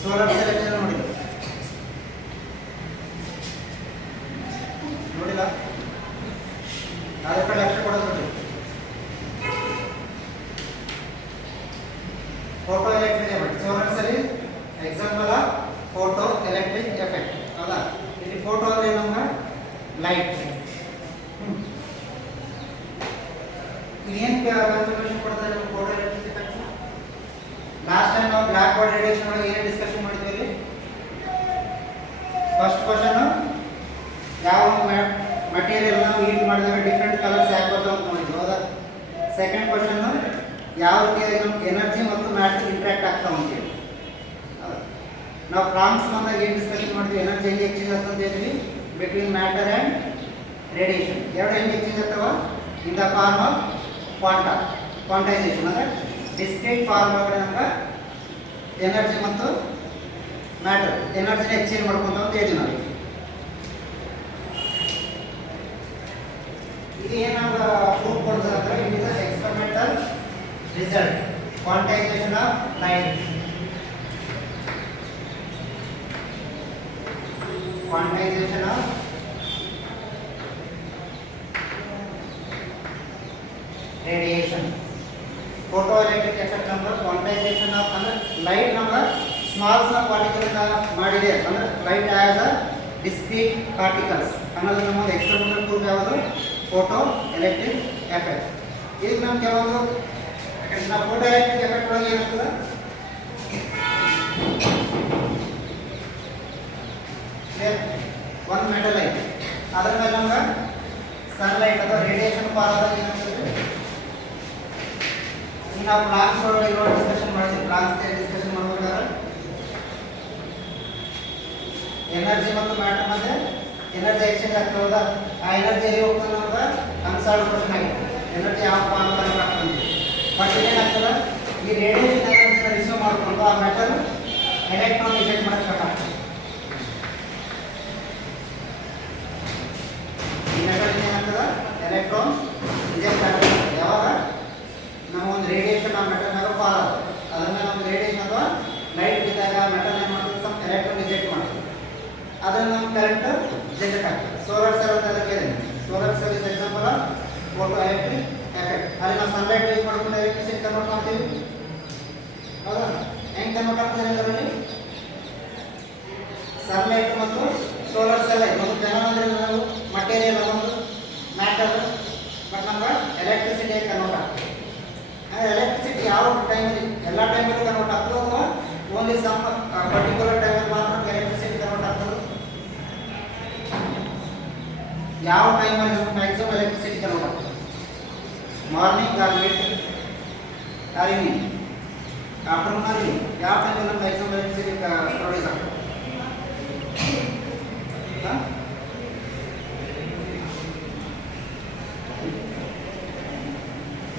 Solar selection ನೋಡಿಲ್ಲ ಅದಕ್ಕೆ ಲಕ್ಷ ಕೊಡೋದು ನೋಡಿ. Photo electric effect solar cell example of photo electric effect. ಹೌದಾ? ಇಲ್ಲಿ ಫೋಟೋ ಅಂದ್ರೆ ನಮ್ಗೆ ಲೈಟ್. ಏನು ಕನ್ಫರ್ಮೇಷನ್ ಕೊಡ್ತಾರೆ photo electric effect? Last time ನಾವು ಬ್ಲಾಕ್ ಬಾಡಿ ರೇಡಿಯೇಷನ್ ಒಳಗೆ ಏನು ಡಿಸ್ಕಷನ್ ಮಾಡಿದ್ವಿ ಇಲ್ಲಿ? ಫಸ್ಟ್ ಕ್ವಶನ್ ಯಾವ ಮಟೀರಿಯಲ್ ನಾವು ಹೀಟ್ ಮಾಡಿದಾಗ ಡಿಫ್ರೆಂಟ್ ಕಲರ್ಸ್ ಯಾಕೆ ಬರ್ತಾವೆ ಅಂತ ನೋಡಿದ್ವಿ. ಹೌದಾ? ಸೆಕೆಂಡ್ ಕ್ವಶನ್ ಯಾವ ರೀತಿಯಾಗಿ ನಮ್ಮ ಎನರ್ಜಿ ಮತ್ತು ಮ್ಯಾಟರ್ ಇಂಟ್ರಾಕ್ಟ್ ಆಗ್ತಾವೆ ಅಂತೇಳಿ. ನಾವು ಪ್ರಾಂಗ್ಸ್ ಬಂದಾಗ ಏನು ಡಿಸ್ಕಷನ್ ಮಾಡಿದ್ವಿ? ಎನರ್ಜಿ ಹೆಂಗೆ ಎಕ್ಸ್ಚೇಂಜ್ ಆಗ್ತದೆ ಅಂತ ಹೇಳಿದ್ವಿ ಬಿಟ್ವೀನ್ ಮ್ಯಾಟರ್ ಆ್ಯಂಡ್ ರೇಡಿಯೇಷನ್. ಎರಡು ಹೆಂಗೆ ಎಕ್ಸ್ಚೇಂಜ್ ಆಗ್ತಾವ? In the form of quantization ಅಂದರೆ ಡಿಸ್ಕ್ರೀಟ್ ಫಾರ್ಮ್ ಒಳಗಡೆ ನಮ್ಗೆ ಎನರ್ಜಿ ಮತ್ತು ಮ್ಯಾಟರ್ ಎನರ್ಜಿನ ಎಕ್ಸ್ಚೇಂಜ್ ಮಾಡ್ಕೊಂತ ಅಂತ ಹೇಳಿದ್ವಿ ನಾವು. ಇದು ಏನಾದ್ರು ಪ್ರೂಫ್ ಕೊಡ್ತಾರೆ ಅಂದರೆ it is experimental result quantisation of light. Quantization of radiation. Photoelectric effect number quantization of light number small particle ಮಾಡಿದೆ ಅಂದ್ರೆ light as a discrete particles ಅನ್ನೋದು ನಮ್ಮ ಎಕ್ಸ್ಪೆರಿಮೆಂಟಲ್ ಪ್ರೂಫ್ ಯಾವುದು? Photo electric effect. ಈಗ ನಮ್ಗೆ ಯಾವುದು ನಾವು ಫೋಟೋ ಎಲೆಕ್ಟ್ರಿಕ್ ಎಫೆಕ್ಟ್ ಒಳಗೆ ಏನಾಗ್ತದೆ? ಒಂದು ಮೆಟಲ್ ಐತಿ, ಅದ್ರ ಮೇಲೆ ನಮ್ಗೆ ಸನ್ಲೈಟ್ ಅಥವಾ ರೇಡಿಯೇಷನ್ ಪಾರ್ದಾಗ ಏನಾಗ್ತದೆ? ಈಗ ನಾವು ಪ್ಲಾಂಕ್ಸ್ ಒಳಗೆ ಇರೋ ಡಿಸ್ಕಷನ್ ಮಾಡ್ತೀವಿ. ಪ್ಲಾಂಕ್ಸ್ ಡಿಸ್ಕಷನ್ ಮಾಡ್ಬೇಕಾದ್ರೆ ಎನರ್ಜಿ ಮತ್ತು ಮ್ಯಾಟರ್ ಮತ್ತೆ ಎನರ್ಜಿ ಎಕ್ಸ್ಚೇಂಜ್ ಆಗ್ತದ. ಆ ಎನರ್ಜಿ ಎಲ್ಲಿ ಹೋಗ್ತದೆ ನಮ್ಗೆ ಅನ್ಸಾಲ್ವ್ ಕ್ವಶನ್ ಆಗಿದೆ. ಎನರ್ಜಿ ಯಾವ ಫಾರ್ಮ್ ಆಗ್ತದೆ? ಬಟ್ ಏನಾಗ್ತದೆ? ಈ ರೇಡಿಯೇಷನ್ ಎನರ್ಜಿನ ರಿಸೀವ್ ಮಾಡಿಕೊಂಡು ಆ ಮೆಟಲ್ ಎಲೆಕ್ಟ್ರಾನ್ ರಿಜೆಕ್ಟ್ ಮಾಡಬೇಕಾಗ್ತದೆ. ಎಲೆಕ್ಟ್ರಾನ್ಸ್ ರಿಜೆಕ್ಟ್ ಆಗ್ತದೆ ಯಾವಾಗ? ನಾವು ಒಂದು ರೇಡಿಯೇಷನ್ ಆ ಮೆಟಲ್ ಮೇಲೆ ಫಾಲ್ ಆಗ್ತದೆ. ಅದ್ರ ಮೇಲೆ ಒಂದು ರೇಡಿಯೇಷನ್ ಅಥವಾ ಲೈಟ್ ಬಿದ್ದಾಗ ಮೆಟಲ್ ಏನು ಮಾಡ್ತದೆ? ಸ್ವಲ್ಪ ಎಲೆಕ್ಟ್ರಾನ್ ರಿಜೆಕ್ಟ್ ಮಾಡ್ತದೆ. ಅದನ್ನು ನಮ್ಮ ಕರೆಂಟ್ ಜನರೇಟ್ ಆಗ್ತದೆ. ಸೋಲಾರ್ ಸೆಲ್ ಅಂತ ಅದಕ್ಕೆ solar cell is example of photo electric effect. ಅಲ್ಲಿ ನಾವು ಸನ್ಲೈಟ್ ಯೂಸ್ ಮಾಡ್ಕೊಂಡು ಎಲೆಕ್ಟ್ರಿಸಿಟಿ ಕನ್ವರ್ಟ್ ಮಾಡ್ತೀವಿ. ಹೌದಾ? ಹೆಂಗೆ ಕನ್ವರ್ಟ್ ಆಗ್ತದೆ ಅದರಲ್ಲಿ? ಸನ್ಲೈಟ್ ಮತ್ತು ಸೋಲಾರ್ ಸೆಲ್ ಒಂದು ಜನರಲ್ ಅಂದರೆ ನಾವು ಮಟೀರಿಯಲ್ ಅದೊಂದು ಮ್ಯಾಟರ್, ಬಟ್ ನಮ್ಗೆ ಎಲೆಕ್ಟ್ರಿಸಿಟಿ ಕನ್ವರ್ಟ್ ಆಗ್ತದೆ. ಅಂದರೆ ಎಲೆಕ್ಟ್ರಿಸಿಟಿ ಯಾವ ಟೈಮಲ್ಲಿ ಎಲ್ಲ ಟೈಮಲ್ಲೂ ಕನ್ವರ್ಟ್ ಆಗ್ತದೆ ಅಥವಾ ಓನ್ಲಿ ಸಮ್ ಪರ್ಟಿಕ್ಯುಲರ್ ಟೈಮಲ್ಲಿ ಮಾತ್ರ ಎಲೆಕ್ಟ್ರಿಸಿಟಿ ಕನ್ವರ್ಟ್ ಆಗ್ತದೆ? ಯಾವ ಟೈಮಲ್ಲಿ ಮ್ಯಾಕ್ಸಿಮಮ್ ಎಲೆಕ್ಟ್ರಿಸಿಟಿ ಕನ್ವರ್ಟ್ ಆಗ್ತದೆ? Morning or late or evening afternoon or evening? ಯಾವ ಟೈಮಲ್ಲಿ ನಮ್ಮ ಮ್ಯಾಕ್ಸಿಮಮ್ ಎಲೆಕ್ಟ್ರಿಸಿಟಿ ಪ್ರೊಡ್ಯೂಸ್ ಆಗ್ತದೆ?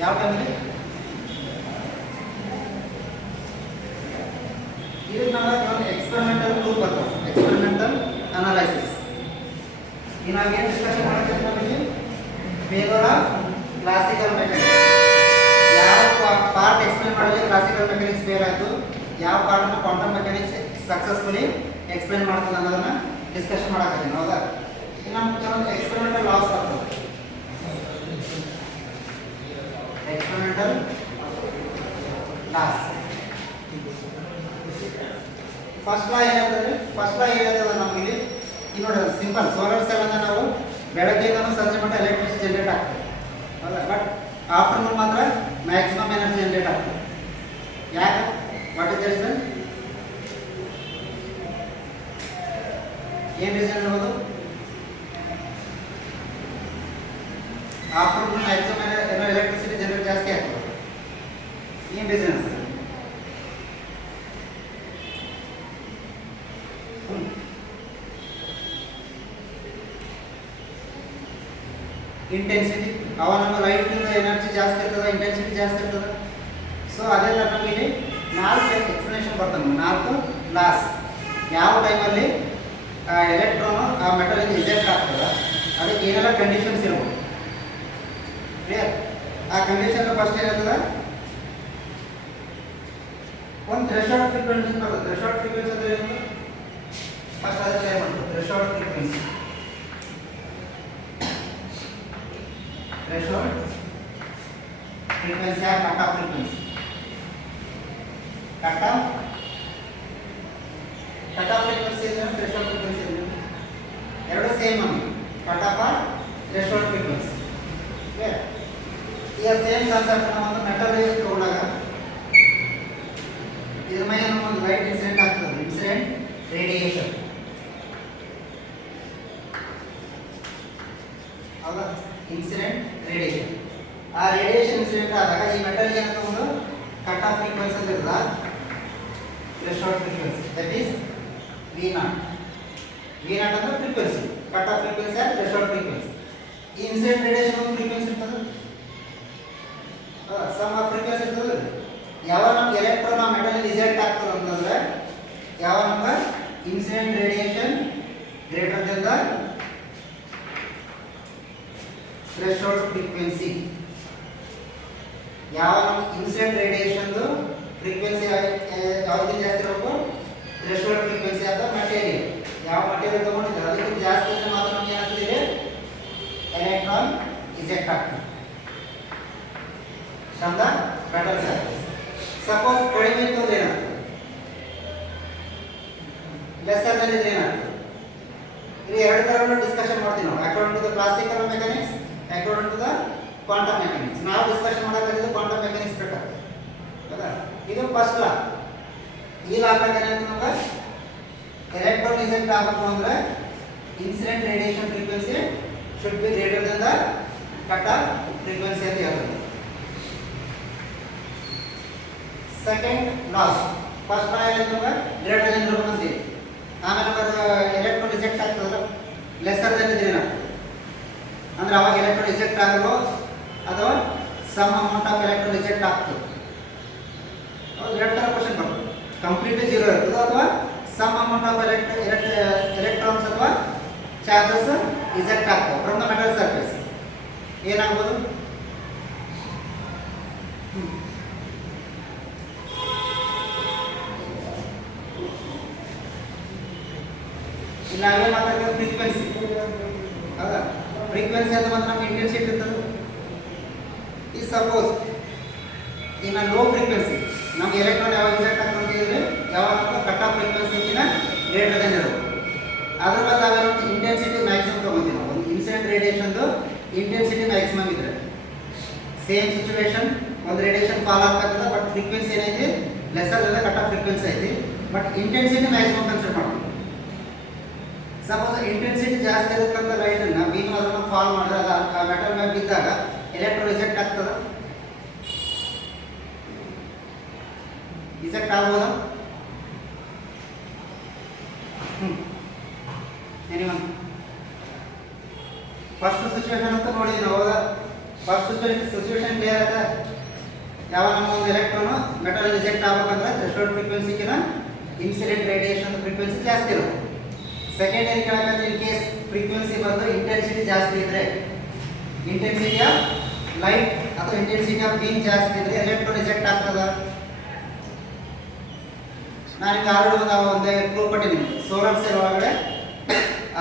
ಯಾವ ಟೈಮಲ್ಲಿ? ಇದು ನಾವು ಎಕ್ಸ್ಪೆರಿಮೆಂಟಲ್ ಪ್ರೂಫ್ ಬರ್ತದೆ, ಎಕ್ಸ್ಪೆರಿಮೆಂಟಲ್ ಅನಾಲೈಸಿಸ್. ಈಗ ನಾವೇನು ಡಿಸ್ಕಷನ್ ಮಾಡ್ತೀವಿ ನಮಗೆ ಬೇಗ ಕ್ಲಾಸಿಕಲ್ ಮೆಕ್ಯಾನಿಕ್ಸ್ ಯಾವ ಪಾರ್ಟ್ ಎಕ್ಸ್ಪ್ಲೇನ್ ಮಾಡಿದ್ರೆ ಕ್ಲಾಸಿಕಲ್ ಮೆಕ್ಯಾನಿಕ್ಸ್ ಬೇರೆ ಆಯಿತು, ಯಾವ ಪಾರ್ಟನ್ನು ಕ್ವಾಂಟಮ್ ಮೆಕ್ಯಾನಿಕ್ಸ್ ಸಕ್ಸಸ್ಫುಲಿ ಎಕ್ಸ್ಪ್ಲೇನ್ ಮಾಡ್ತದೆ ಅನ್ನೋದನ್ನ ಡಿಸ್ಕಷನ್ ಮಾಡಕತ್ತೀನಿ. ಹೌದಾ? ಈಗ ನಮ್ಮ ಕೆಲವೊಂದು ಎಕ್ಸ್ಪೆರಿಮೆಂಟಲ್ ಲಾಸ್ ಬರ್ತದೆ. ಎಕ್ಸ್ಪೆರಿಮೆಂಟಲ್ ಲಾಸ್ ಫಸ್ಟ್ ಲಾ ಏನಾಗ್ತದೆ? ಫಸ್ಟ್ ಲಾ ಏನಾಗ್ತದೆ ನಮಗೆ ಈಗ ನೋಡಿ ಸಿಂಪಲ್ ಸೋಲಾರ್ ಸೆಲ್ ಅನ್ನು ನಾವು ಬೆಳಗ್ಗೆಯಿಂದ ಸಂಜೆ ಮಟ್ಟ ಎಲೆಕ್ಟ್ರಿಸಿಟಿ ಜನರೇಟ್ ಆಗ್ತದೆ. ಅಲ್ಲ, ಬಟ್ ಆಫ್ಟರ್ನೂನ್ ಮಾತ್ರ ಮ್ಯಾಕ್ಸಿಮಮ್ ಎನರ್ಜಿ ಜನರೇಟ್ ಆಗ್ತದೆ. ಯಾಕೆ? What is the reason? ಏನು ರೀಸನ್ ಇರ್ಬೋದು? ಆಫ್ಟರ್ನೂನ್ ಮ್ಯಾಕ್ಸಿಮಮ್ ಎಲೆಕ್ಟ್ರಿಸಿಟಿ ಜನರೇಟ್ ಜಾಸ್ತಿ ಆಗ್ತದೆ. ಏನು ರೀಸನ್? ಇಂಟೆನ್ಸಿಟಿ. ಅವಾಗ ನಮ್ಮ ಲೈಟಿಂದ ಎನರ್ಜಿ ಜಾಸ್ತಿ ಇರ್ತದೆ, ಇಂಟೆನ್ಸಿಟಿ ಜಾಸ್ತಿ ಇರ್ತದೆ. ಸೊ ಅದೇ ಥರ ನಮಗೆ 4 ಎಕ್ಸ್ಪ್ಲನೇಷನ್ ಬರ್ತದೆ. 4 ಲಾಸ್. ಯಾವ ಟೈಮಲ್ಲಿ ಎಲೆಕ್ಟ್ರಾನು ಆ ಮೆಟಲಿಂದ ರಿಜೆಕ್ಟ್ ಆಗ್ತದೆ, ಅದಕ್ಕೆ ಏನೆಲ್ಲ ಕಂಡೀಷನ್ಸ್ ಇರ್ಬೋದು. ಕ್ಲಿಯರ್? ಆ ಕಂಡೀಷನ್ ಫಸ್ಟ್ ಏನಿರ್ತದೆ? ಒಂದು ಥ್ರೆಶೋಲ್ಡ್ ಫ್ರೀಕ್ವೆನ್ಸಿ ಬರ್ತದೆ. ಥ್ರೆಶೋಲ್ಡ್ ಫ್ರೀಕ್ವೆನ್ಸಿ ಅಂದ್ರೆ ಏನು? ಫಸ್ಟ್ ಅದನ್ನ ಕ್ಲಿಯರ್ ಮಾಡ್ತೀವಿ. Threshold frequency, threshold frequency cut off frequency. Cut off frequency ಅಂದ್ರೆ ಥ್ರೆಶೋಲ್ಡ್ ಫ್ರೀಕ್ವೆನ್ಸಿ ಅಂದ್ರೆ ಎರಡು ಸೇಮ್ ನಮಗೆ. Cut off or threshold frequency. Clear? ಈಗ ಸೇಮ್ ಕಾನ್ಸೆಪ್ಟ್ ನಾವು ಒಂದು ಮೆಟಲ್ ವೇವ್ ತಗೊಂಡಾಗ ಇದ್ರ ಮೇಲೆ ಒಂದು ಲೈಟ್ ಇನ್ಸಿಡೆಂಟ್ ಆಗ್ತದೆ. ಇನ್ಸಿಡೆಂಟ್ ರೇಡಿಯೇಷನ್, ಹೌದಾ? Incident radiation. ಆ ರೇಡಿಯೇಷನ್ ಇನ್ಸಿಡೆಂಟ್ ಆದಾಗ ಈ ಮೆಟಲ್ಗೆ ಅಂತ ಒಂದು ಕಟ್ ಆಫ್ ಫ್ರೀಕ್ವೆನ್ಸಿ ಅಂತ ಇರ್ತದ, threshold frequency. That is V0. V0 ಅಂದ್ರೆ frequency, cut off frequency or threshold frequency. ಈ ಇನ್ಸಿಡೆಂಟ್ ರೇಡಿಯೇಷನ್ ಒಂದು ಫ್ರೀಕ್ವೆನ್ಸಿ ಇರ್ತದೆ, ಸಮ್ ಫ್ರೀಕ್ವೆನ್ಸಿ ಇರ್ತದೆ. ಯಾವ ನಮ್ಗೆ ಎಲೆಕ್ಟ್ರಾನ್ ಆ ಮೆಟಲ್ ರಿಜೆಕ್ಟ್ ಆಗ್ತದೆ ಅಂತಂದ್ರೆ ಯಾವ ನಮ್ಗೆ incident radiation greater than the threshold frequency. ಯಾವ ನಮ್ಗೆ ಇನ್ಸಿಡೆಂಟ್ ರೇಡಿಯೇಷನ್ದು ಫ್ರೀಕ್ವೆನ್ಸಿ ಯಾವ್ದು ಜಾಸ್ತಿ ಇರಬೇಕು? ಥ್ರೆಶೋಲ್ಡ್ ಫ್ರೀಕ್ವೆನ್ಸಿ ಆದ ಮೆಟೀರಿಯಲ್. ಯಾವ ಮೆಟೀರಿಯಲ್ ತಗೊಂಡಿದ್ದಾರೆ ಅದಕ್ಕೆ ಜಾಸ್ತಿ ಇದ್ರೆ ಮಾತ್ರ ನಮ್ಗೆ ಏನಾಗ್ತದೆ? ಎಲೆಕ್ಟ್ರಾನ್ ರಿಜೆಕ್ಟ್ ಆಗ್ತದೆ from the metal surface. Suppose ಕಡಿಮೆ ಇತ್ತು ಅಂದ್ರೆ ಏನಾಗ್ತದೆ? ಲೆಸ್ಸರ್ ದೆನ್ ಇದ್ರೆ ಏನಾಗ್ತದೆ? ಇಲ್ಲಿ ಎರಡು ಥರವನ್ನು ಡಿಸ್ಕಷನ್ ಮಾಡ್ತೀವಿ ನಾವು, according to the classical mechanics, according to the quantum mechanics. ನಾವು ಡಿಸ್ಕಷನ್ ಮಾಡೋದು ಕ್ವಾಂಟಮ್ ಮೆಕ್ಯಾನಿಕ್ಸ್ ಬೇಕಾಗ್ತದೆ, ಹೌದಾ? ಇದು ಫಸ್ಟ್ ಲಾ. ಈ ಲಾ ಪ್ರಕಾರ ಏನಾಗ್ತದೆ ನಮ್ಗೆ? ಎಲೆಕ್ಟ್ರಾನ್ ರಿಜೆಕ್ಟ್ ಆಗಬೇಕು ಅಂದ್ರೆ incident radiation frequency should be greater than the cut off frequency ಅಂತ ಹೇಳ್ತದೆ. ಸೆಕೆಂಡ್ ಲಾಸ್, ಫಸ್ಟ್ ಲಾ ಏನಂತಂದ್ರೆ ಗ್ರೇಟರ್ ದೆನ್ ಇರಬೇಕು ಅಂತೀವಿ. ಆಮೇಲೆ ಎಲೆಕ್ಟ್ರಾನ್ ರಿಜೆಕ್ಟ್ ಆಗ್ತದಲ್ಲ, ಲೆಸ್ಸರ್ ದೆನ್ ಇದ್ರೆ ಏನಾಗ್ತದೆ ಅಂದ್ರೆ ಅವಾಗ ಎಲೆಕ್ಟ್ರಾನ್ ರಿಜೆಕ್ಟ್ ಆಗಲು ಅಥವಾ some amount of electron reject ಆಗ್ತದೆ. ಎರಡು ಥರ ಕ್ವಶನ್ ಬರ್ತದೆ. ಕಂಪ್ಲೀಟ್ಲಿ ಜೀರೋ ಇರ್ತದೆ ಅಥವಾ ಸಮ್ ಅಮೌಂಟ್ ಆಫ್ ಎಲೆಕ್ಟ್ರಾನ್ಸ್ ಅಥವಾ ಚಾರ್ಜಸ್ ರಿಜೆಕ್ಟ್ ಆಗ್ತವೆ ಫ್ರಮ್ ದ ಮೆಟಲ್ ಸರ್ಫೇಸ್. ಏನಾಗ್ಬೋದು? ಇಲ್ಲ ನಾವೇ ಮಾತಾಡ್ತೀವಿ ಫ್ರೀಕ್ವೆನ್ಸಿ, ಹೌದಾ? ಫ್ರೀಕ್ವೆನ್ಸಿ ಅಂತ ಬಂದ್ರೆ ನಮ್ಗೆ ಇಂಟೆನ್ಸಿಟಿ ಇರ್ತದೆ. ಈ ಸಪೋಸ್ ಇನ್ನು ಲೋ ಫ್ರೀಕ್ವೆನ್ಸಿ ನಮ್ಗೆ ಎಲೆಕ್ಟ್ರಾನ್ ಯಾವಾಗ ರಿಜೆಕ್ಟ್ ಆಗ್ತಂತಿದ್ರೆ ಯಾವಾಗ ಕಟ್ ಆಫ್ ಫ್ರೀಕ್ವೆನ್ಸಿಗಿನ ಗ್ರೇಟರ್ ದೆನ್ ಇರೋದು. ಅದ್ರ ಬಗ್ಗೆ ನಾವೇನೋ ಇಂಟೆನ್ಸಿಟಿ ಮ್ಯಾಕ್ಸಿಮಮ್ ತೊಗೊತೀವಿ ನಾವು. ಒಂದು ಇನ್ಸಿಡೆಂಟ್ ರೇಡಿಯೇಷನ್ದು ಇಂಟೆನ್ಸಿಟಿ ಮ್ಯಾಕ್ಸಿಮಮ್ ಇದ್ರೆ ಸೇಮ್ ಸಿಚುವೇಶನ್ ಒಂದು ರೇಡಿಯೇಷನ್ ಫಾಲ್ ಆಗ್ತದೆ, ಬಟ್ ಫ್ರೀಕ್ವೆನ್ಸಿ ಏನೈತಿ lesser then cut off frequency ಐತಿ, ಬಟ್ ಇಂಟೆನ್ಸಿಟಿ ಮ್ಯಾಕ್ಸಿಮಮ್ ಕನ್ಸಿಡರ್ ಮಾಡ್ತೀವಿ. ಸಪೋಸ್ ಇಂಟೆನ್ಸಿಟಿ ಜಾಸ್ತಿ ಇರತಕ್ಕಂಥ ಲೈಟನ್ನು ಬೀಮ್ ಅದನ್ನು ಫಾಲ್ ಮಾಡಿದಾಗ ಆ ಮೆಟಲ್ ಮೇಲೆ ಬಿದ್ದಾಗ ಎಲೆಕ್ಟ್ರಾನ್ ರಿಜೆಕ್ಟ್ ಆಗ್ತದೆ, ರಿಜೆಕ್ಟ್ ಆಗ್ಬೋದಾ? ಎನಿವನ್ ಫಸ್ಟ್ ಸಿಚುವೇಶನ್ ಅಂತ ನೋಡಿದ್ವಿ ನಾವು. ಫಸ್ಟ್ ಸಿಚುವೇಶನ್ ಕ್ಲಿಯರ್ ಆಯ್ತಾ? ಯಾವ ನಮ್ಮ ಒಂದು ಎಲೆಕ್ಟ್ರಾನ್ ಮೆಟಲ್ ರಿಜೆಕ್ಟ್ ಆಗ್ಬೇಕಂದ್ರೆ ಥ್ರೆಶೋಲ್ಡ್ ಫ್ರೀಕ್ವೆನ್ಸಿಗಿನ ಇನ್ಸಿಡೆಂಟ್ ರೇಡಿಯೇಷನ್ ಫ್ರೀಕ್ವೆನ್ಸಿ ಜಾಸ್ತಿ ಇರುತ್ತೆ. ಸೆಕೆಂಡ್ ಏನು ಕೇಳಬೇಕಂದ್ರೆ ಇನ್ ಕೇಸ್ ಫ್ರೀಕ್ವೆನ್ಸಿ ಬಂದು ಇಂಟೆನ್ಸಿಟಿ ಜಾಸ್ತಿ ಇದ್ರೆ, ಇಂಟೆನ್ಸಿಟಿ ಆಫ್ ಲೈಟ್ ಅಥವಾ ಇಂಟೆನ್ಸಿಟಿ ಆಫ್ ಬೀಮ್ ಜಾಸ್ತಿ ಇದ್ರೆ ಎಲೆಕ್ಟ್ರಾನ್ ರಿಜೆಕ್ಟ್ ಆಗ್ತದ? ನಾನು ಈಗ ಆಲ್ರೆಡಿ ಒಂದೇ ಕ್ಲೂ ಕೊಟ್ಟಿದ್ದೀನಿ. ಸೋಲಾರ್ ಸೆಲ್ ಒಳಗಡೆ